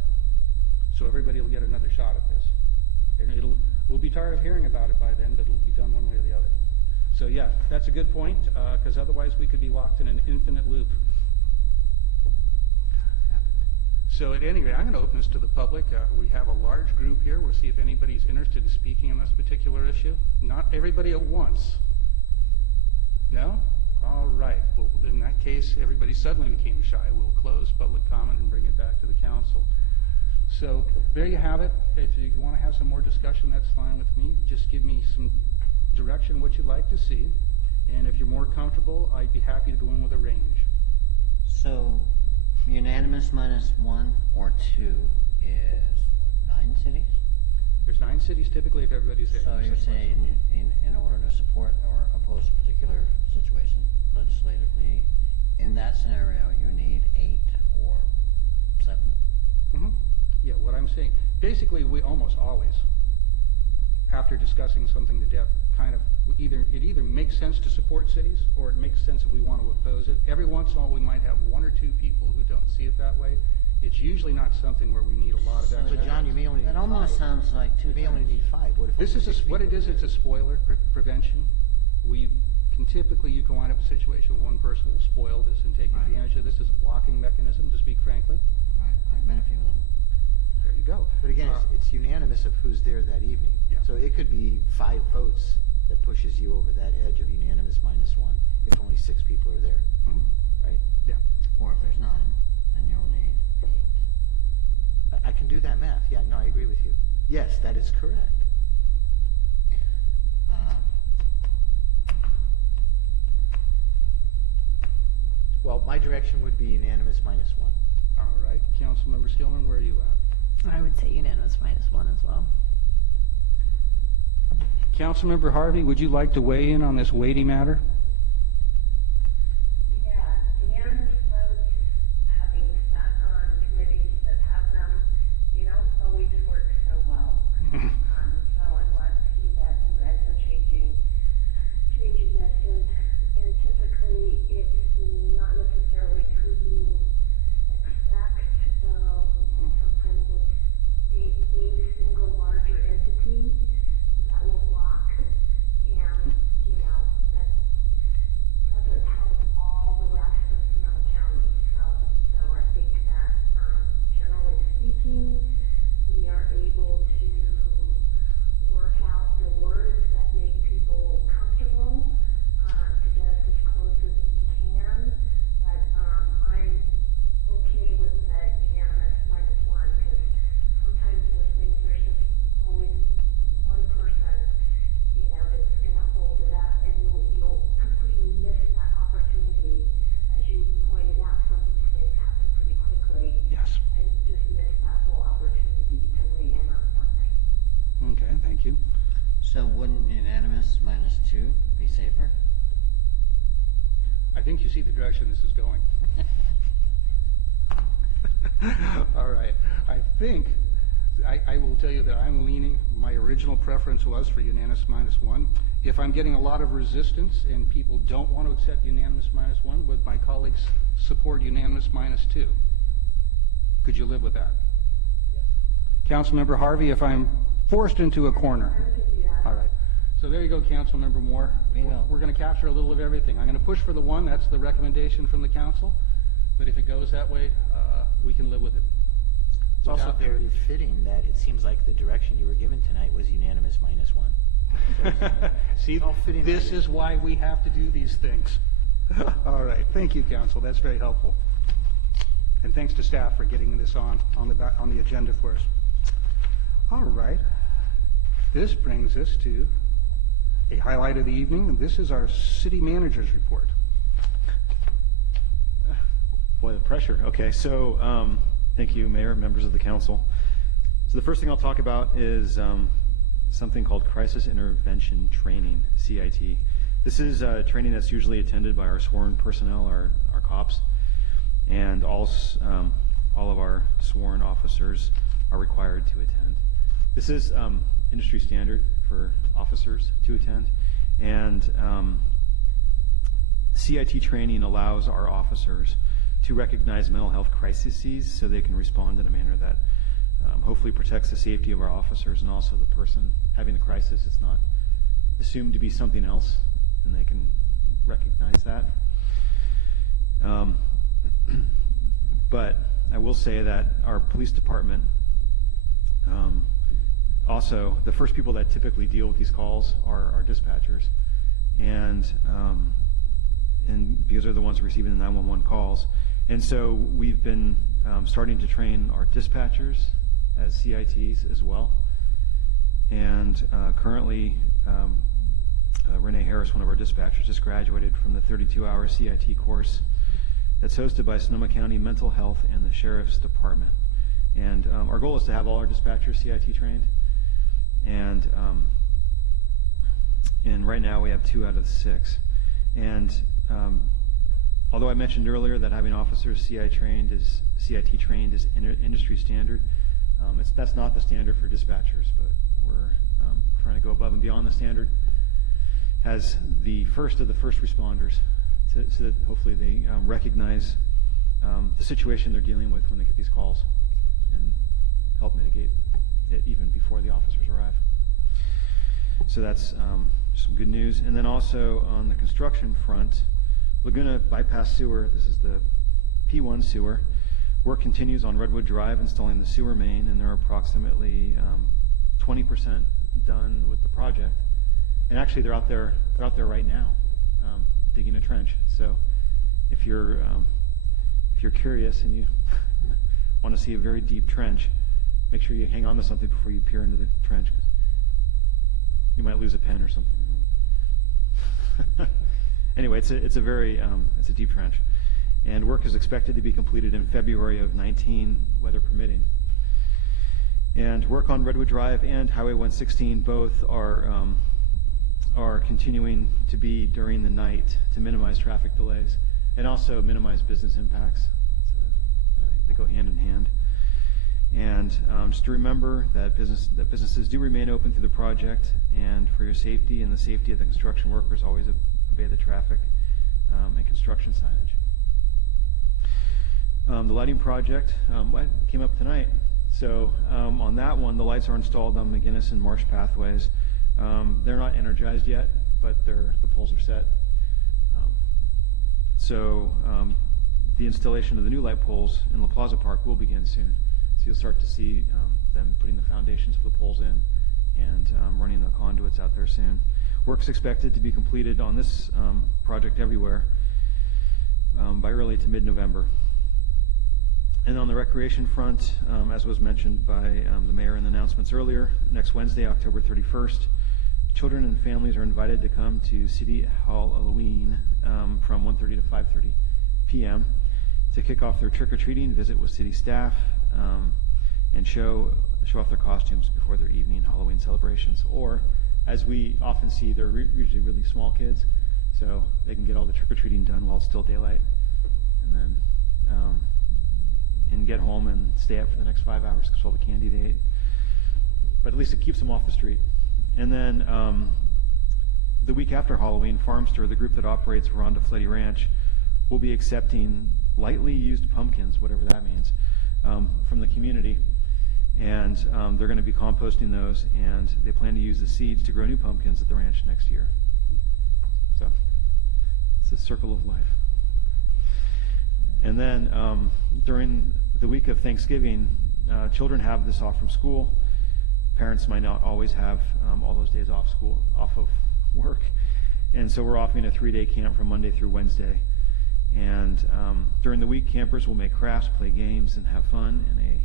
So everybody will get another shot at this. And we'll be tired of hearing about it by then, but it'll be done one way or the other. So yeah, that's a good point, because otherwise we could be locked in an infinite loop. So at any rate, I'm going to open this to the public. We have a large group here. We'll see if anybody's interested in speaking on this particular issue. Not everybody at once. No? All right. Well, in that case, everybody suddenly became shy. We'll close public comment and bring it back to the council. So there you have it. If you want to have some more discussion, that's fine with me. Just give me some direction what you'd like to see. And if you're more comfortable, I'd be happy to go in with a range. So unanimous minus 1 or 2 is what, 9 cities? There's 9 cities typically if everybody's there. So you're saying in order to support or oppose a particular situation legislatively, in that scenario, you need 8 or 7? Mm-hmm. Yeah, what I'm saying, basically, we almost always, after discussing something to death, kind of it either makes sense to support cities or it makes sense that we want to oppose it. Every once in a while, we might have 1 or 2 people who don't see it that way. It's usually not something where we need a lot of extra. But John, you may only need That 5. almost sounds like You may only need 5. What if This only is 6 what it people is. are It's a there? spoiler prevention. We can typically, you can wind up in a situation where one person will spoil this and take Right. advantage of this as a blocking mechanism, to speak frankly. Right, I've met a few of them. There you go. But again, it's unanimous of who's there that evening. Yeah. So it could be 5 votes that pushes you over that edge of unanimous minus 1 if only 6 people are there, Mhm. right? Yeah. Or if there's 9, then you'll need 8. I can do that math. Yeah, no, I agree with you. Yes, that is correct. Well, my direction would be unanimous minus 1. All right. Councilmember Skillman, where are you at? I would say unanimous minus 1 as well. Councilmember Harvey, would you like to weigh in on this weighty matter? Yeah, unanimous votes, having sat on committees that have them, they don't always work so well. So I'm glad to see that you guys are changing this, and typically it's not necessarily who you expect, and sometimes it's a single larger entity that will block, and, that doesn't help all the rest of Sonoma County. So I think that, generally speaking, we are able to work out the words that make people comfortable, to get us as close as we can. But, I'm okay with the unanimous minus 1, because sometimes those things, there's just always one person, that's gonna hold it up, and you'll completely miss that opportunity. As you pointed out, some of these things happen pretty quickly. Yes. I just missed that whole opportunity to weigh in on something. Okay, thank you. So wouldn't unanimous minus 2 be safer? I think you see the direction this is going. All right. I will tell you that I'm leaning, my original preference was for unanimous minus 1. If I'm getting a lot of resistance and people don't want to accept unanimous minus 1, would my colleagues support unanimous minus 2? Could you live with that? Councilmember Harvey, if I'm forced into a corner. All right. So there you go, Councilmember Moore. We will. We're going to capture a little of everything. I'm going to push for the 1. That's the recommendation from the council. But if it goes that way, we can live with it. It's also Without- very fitting that it seems like the direction you were given tonight was unanimous minus 1. So See, it's all fitting this right in. is why we have to do these things. All right. Thank you, council. That's very helpful. And thanks to staff for getting this on the agenda for us. All right. This brings us to a highlight of the evening. This is our city manager's report. Boy, the pressure. Okay, so thank you, Mayor, members of the council. So the first thing I'll talk about is something called Crisis Intervention Training, CIT. This is training that's usually attended by our sworn personnel, our cops, and all of our sworn officers are required to attend. This is industry standard for officers to attend, and CIT training allows our officers to recognize mental health crises so they can respond in a manner that hopefully protects the safety of our officers and also the person having the crisis. It's not assumed to be something else, and they can recognize that. But I will say that our police department, also, the first people that typically deal with these calls are our dispatchers, and because they're the ones receiving the 911 calls. And so we've been starting to train our dispatchers as CITs as well. And currently, Renee Harris, one of our dispatchers, just graduated from the 32-hour CIT course that's hosted by Sonoma County Mental Health and the Sheriff's Department. And our goal is to have all our dispatchers CIT trained. And right now we have 2 out of the 6. And although I mentioned earlier that having officers CIT trained is industry standard, that's not the standard for dispatchers, but we're trying to go above and beyond the standard as the first of the first responders so that hopefully they recognize the situation they're dealing with when they get these calls and help mitigate it even before the officers arrive. So that's some good news. And then also on the construction front, Laguna Bypass Sewer, this is the P1 sewer. Work continues on Redwood Drive installing the sewer main, and they're approximately 20% done with the project. And actually they're out there right now digging a trench. So if you're curious and you want to see a very deep trench, make sure you hang on to something before you peer into the trench, because you might lose a pen or something. Anyway, it's a deep trench, and work is expected to be completed in February of 19, weather permitting. And work on Redwood Drive and Highway 116 both are continuing to be during the night to minimize traffic delays and also minimize business impacts. They go hand in hand. And just to remember that businesses do remain open through the project, and for your safety and the safety of the construction workers, always obey the traffic and construction signage. The lighting project came up tonight. So on that one, the lights are installed on McGinnis and Marsh Pathways. They're not energized yet, but the poles are set. So the installation of the new light poles in La Plaza Park will begin soon. So you'll start to see them putting the foundations of the poles in and running the conduits out there soon. Work's expected to be completed on this project everywhere by early to mid-November. And on the recreation front, as was mentioned by the mayor in the announcements earlier, next Wednesday, October 31st, children and families are invited to come to City Hall Halloween from 1:30 to 5:30 p.m. to kick off their trick-or-treating, visit with city staff, and show off their costumes before their evening Halloween celebrations. Or, as we often see, they're usually really small kids, so they can get all the trick-or-treating done while it's still daylight, and then and get home and stay up for the next 5 hours because all the candy they ate. But at least it keeps them off the street. And then the week after Halloween, Farmster, the group that operates Veranda Fletty Ranch, will be accepting lightly used pumpkins, whatever that means, from the community. And they're going to be composting those, and they plan to use the seeds to grow new pumpkins at the ranch next year. So it's a circle of life. And then during the week of Thanksgiving, children have this off from school. Parents might not always have all those days off of work. And so we're offering a 3-day camp from Monday through Wednesday. And And during the week, campers will make crafts, play games, and have fun in a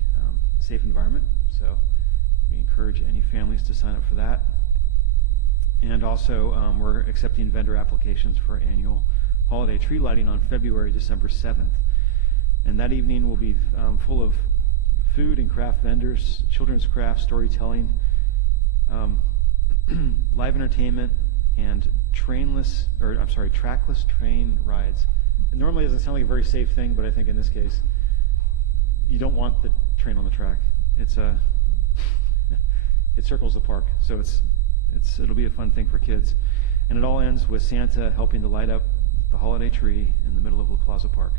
safe environment. So we encourage any families to sign up for that. And also, we're accepting vendor applications for annual holiday tree lighting on December 7th. And that evening will be full of food and craft vendors, children's crafts, storytelling, live entertainment, and trackless train rides. It normally doesn't sound like a very safe thing, but I think in this case, you don't want the train on the track. It circles the park, so it'll be a fun thing for kids. And it all ends with Santa helping to light up the holiday tree in the middle of La Plaza Park.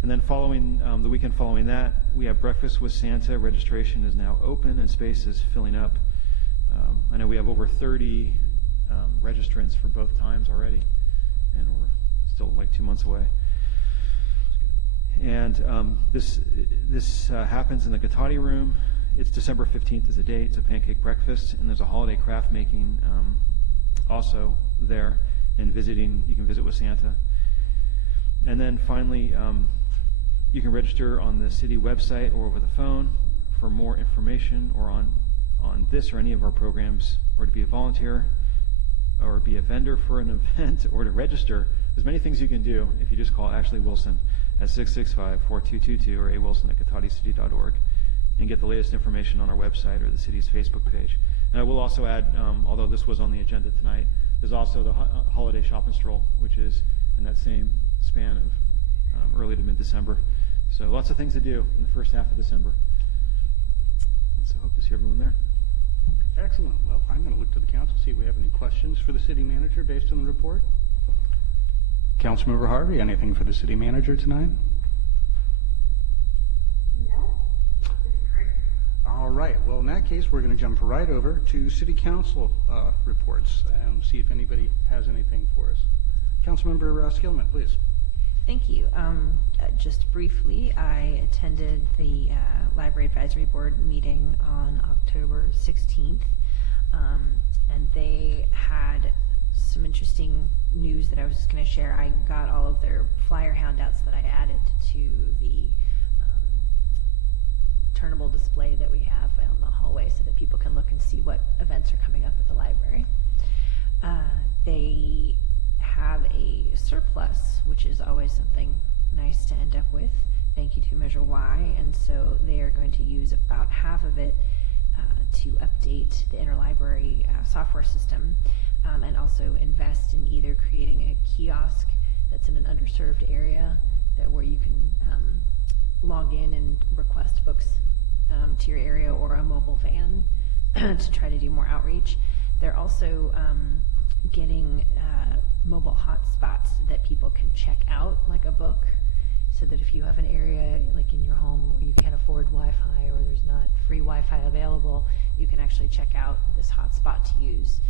And then following the weekend following that, we have Breakfast with Santa. Registration is now open and space is filling up. I know we have over 30 registrants for both times already, and we're still like 2 months away. And this happens in the Cotati Room. It's December 15th is the date. It's a pancake breakfast, and there's a holiday craft making also there. And you can visit with Santa. And then finally, you can register on the city website or over the phone for more information, or on this or any of our programs, or to be a volunteer, or be a vendor for an event, or to register. There's many things you can do if you just call Ashley Wilson at 665-4222 or awilson@cotadicity.org and get the latest information on our website or the city's Facebook page. And I will also add, although this was on the agenda tonight, there's also the holiday shop and stroll, which is in that same span of early to mid-December. So lots of things to do in the first half of December. And so hope to see everyone there. Excellent. Well, I'm going to look to the council, see if we have any questions for the city manager based on the report. Councilmember Harvey, anything for the city manager tonight? No, it's great. All right. Well, in that case, we're going to jump right over to city council reports and see if anybody has anything for us. Councilmember Skillman, please. Thank you. Just briefly, I attended the Library Advisory Board meeting on October 16th, and they had some interesting news that I was just going to share. I got all of their flyer handouts that I added to the turnable display that we have in the hallway so that people can look and see what events are coming up at the library. They have a surplus, which is always something nice to end up with. Thank you to Measure Y. And so they are going to use about half of it to update the interlibrary software system, and also invest in either creating a kiosk that's in an underserved area where you can log in and request books to your area, or a mobile van to try to do more outreach. They're also getting mobile hotspots that people can check out, like a book, so that if you have an area like in your home where you can't afford Wi-Fi or there's not free Wi-Fi available, you can actually check out this hotspot to use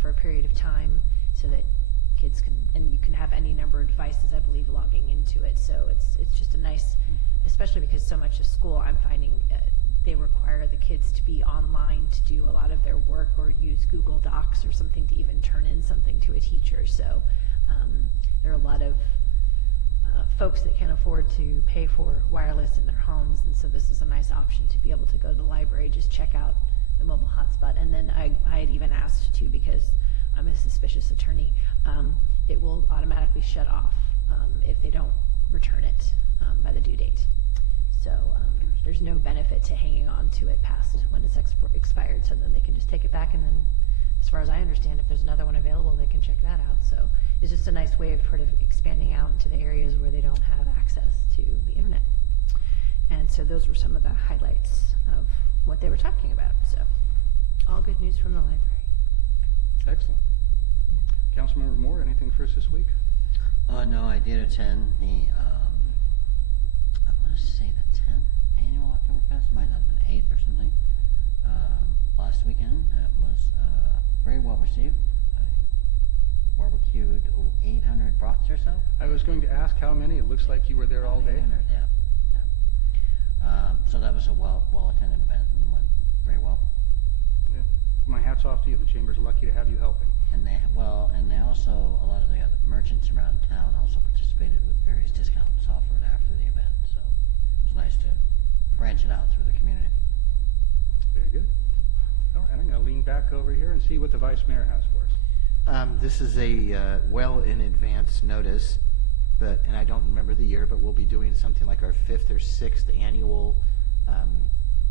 for a period of time, so that kids can, and you can have any number of devices, I believe, logging into it. So it's just a nice, especially because so much of school, I'm finding they require the kids to be online to do a lot of their work, or use Google Docs or something to even turn in something to a teacher. So there are a lot of folks that can't afford to pay for wireless in their homes, and so this is a nice option to be able to go to the library, just check out the mobile hotspot. And then I had even asked to, because I'm a suspicious attorney, it will automatically shut off if they don't return it by the due date. So there's no benefit to hanging on to it past when it's expired, so then they can just take it back, and then, as far as I understand, if there's another one available, they can check that out. So it's just a nice way of sort of expanding out into the areas where they don't have access to the internet. And so those were some of the highlights of what they were talking about. So all good news from the library. Excellent. Councilmember Moore, anything for us this week? No, I did attend the, I want to say the 10th annual Oktoberfest, might not have been 8th or something, last weekend. It was very well received. I barbecued 800 brats or so. I was going to ask how many. It looks like you were there all day. 800, yeah. So that was a well-attended event and went very well. Yeah. My hat's off to you. The Chamber's lucky to have you helping. And they also, a lot of the other merchants around town also participated with various discounts. it out through the community. Very good. All right, I'm going to lean back over here and see what the vice mayor has for us. This is a well in advance notice, and I don't remember the year, but we'll be doing something like our 5th or 6th annual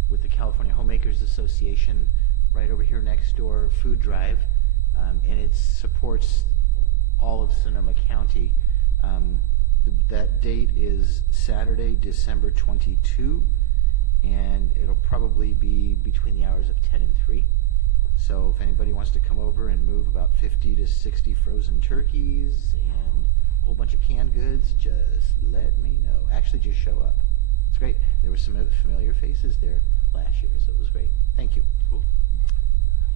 with the California Homemakers Association right over here next door food drive, and it supports all of Sonoma County. That date is Saturday, December 22, and it'll probably be between the hours of 10 and 3. So if anybody wants to come over and move about 50 to 60 frozen turkeys and a whole bunch of canned goods, just let me know. Actually, just show up. It's great. There were some familiar faces there last year, so it was great. Thank you. Cool.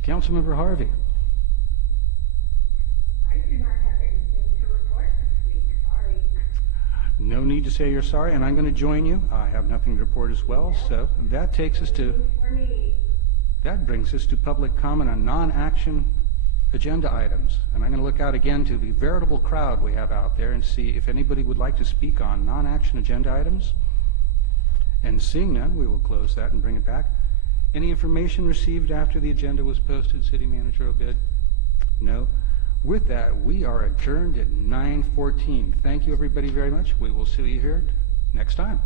Councilmember Harvey. I do not have anything to report this week, sorry. No need to say you're sorry, and I'm going to join you. I have nothing to report as well, so that takes us to, For me, that brings us to public comment on non-action agenda items. And I'm going to look out again to the veritable crowd we have out there and see if anybody would like to speak on non-action agenda items. And seeing none, we will close that and bring it back. Any information received after the agenda was posted, City Manager Obid? No. With that, we are adjourned at 9:14. Thank you, everybody, very much. We will see you here next time.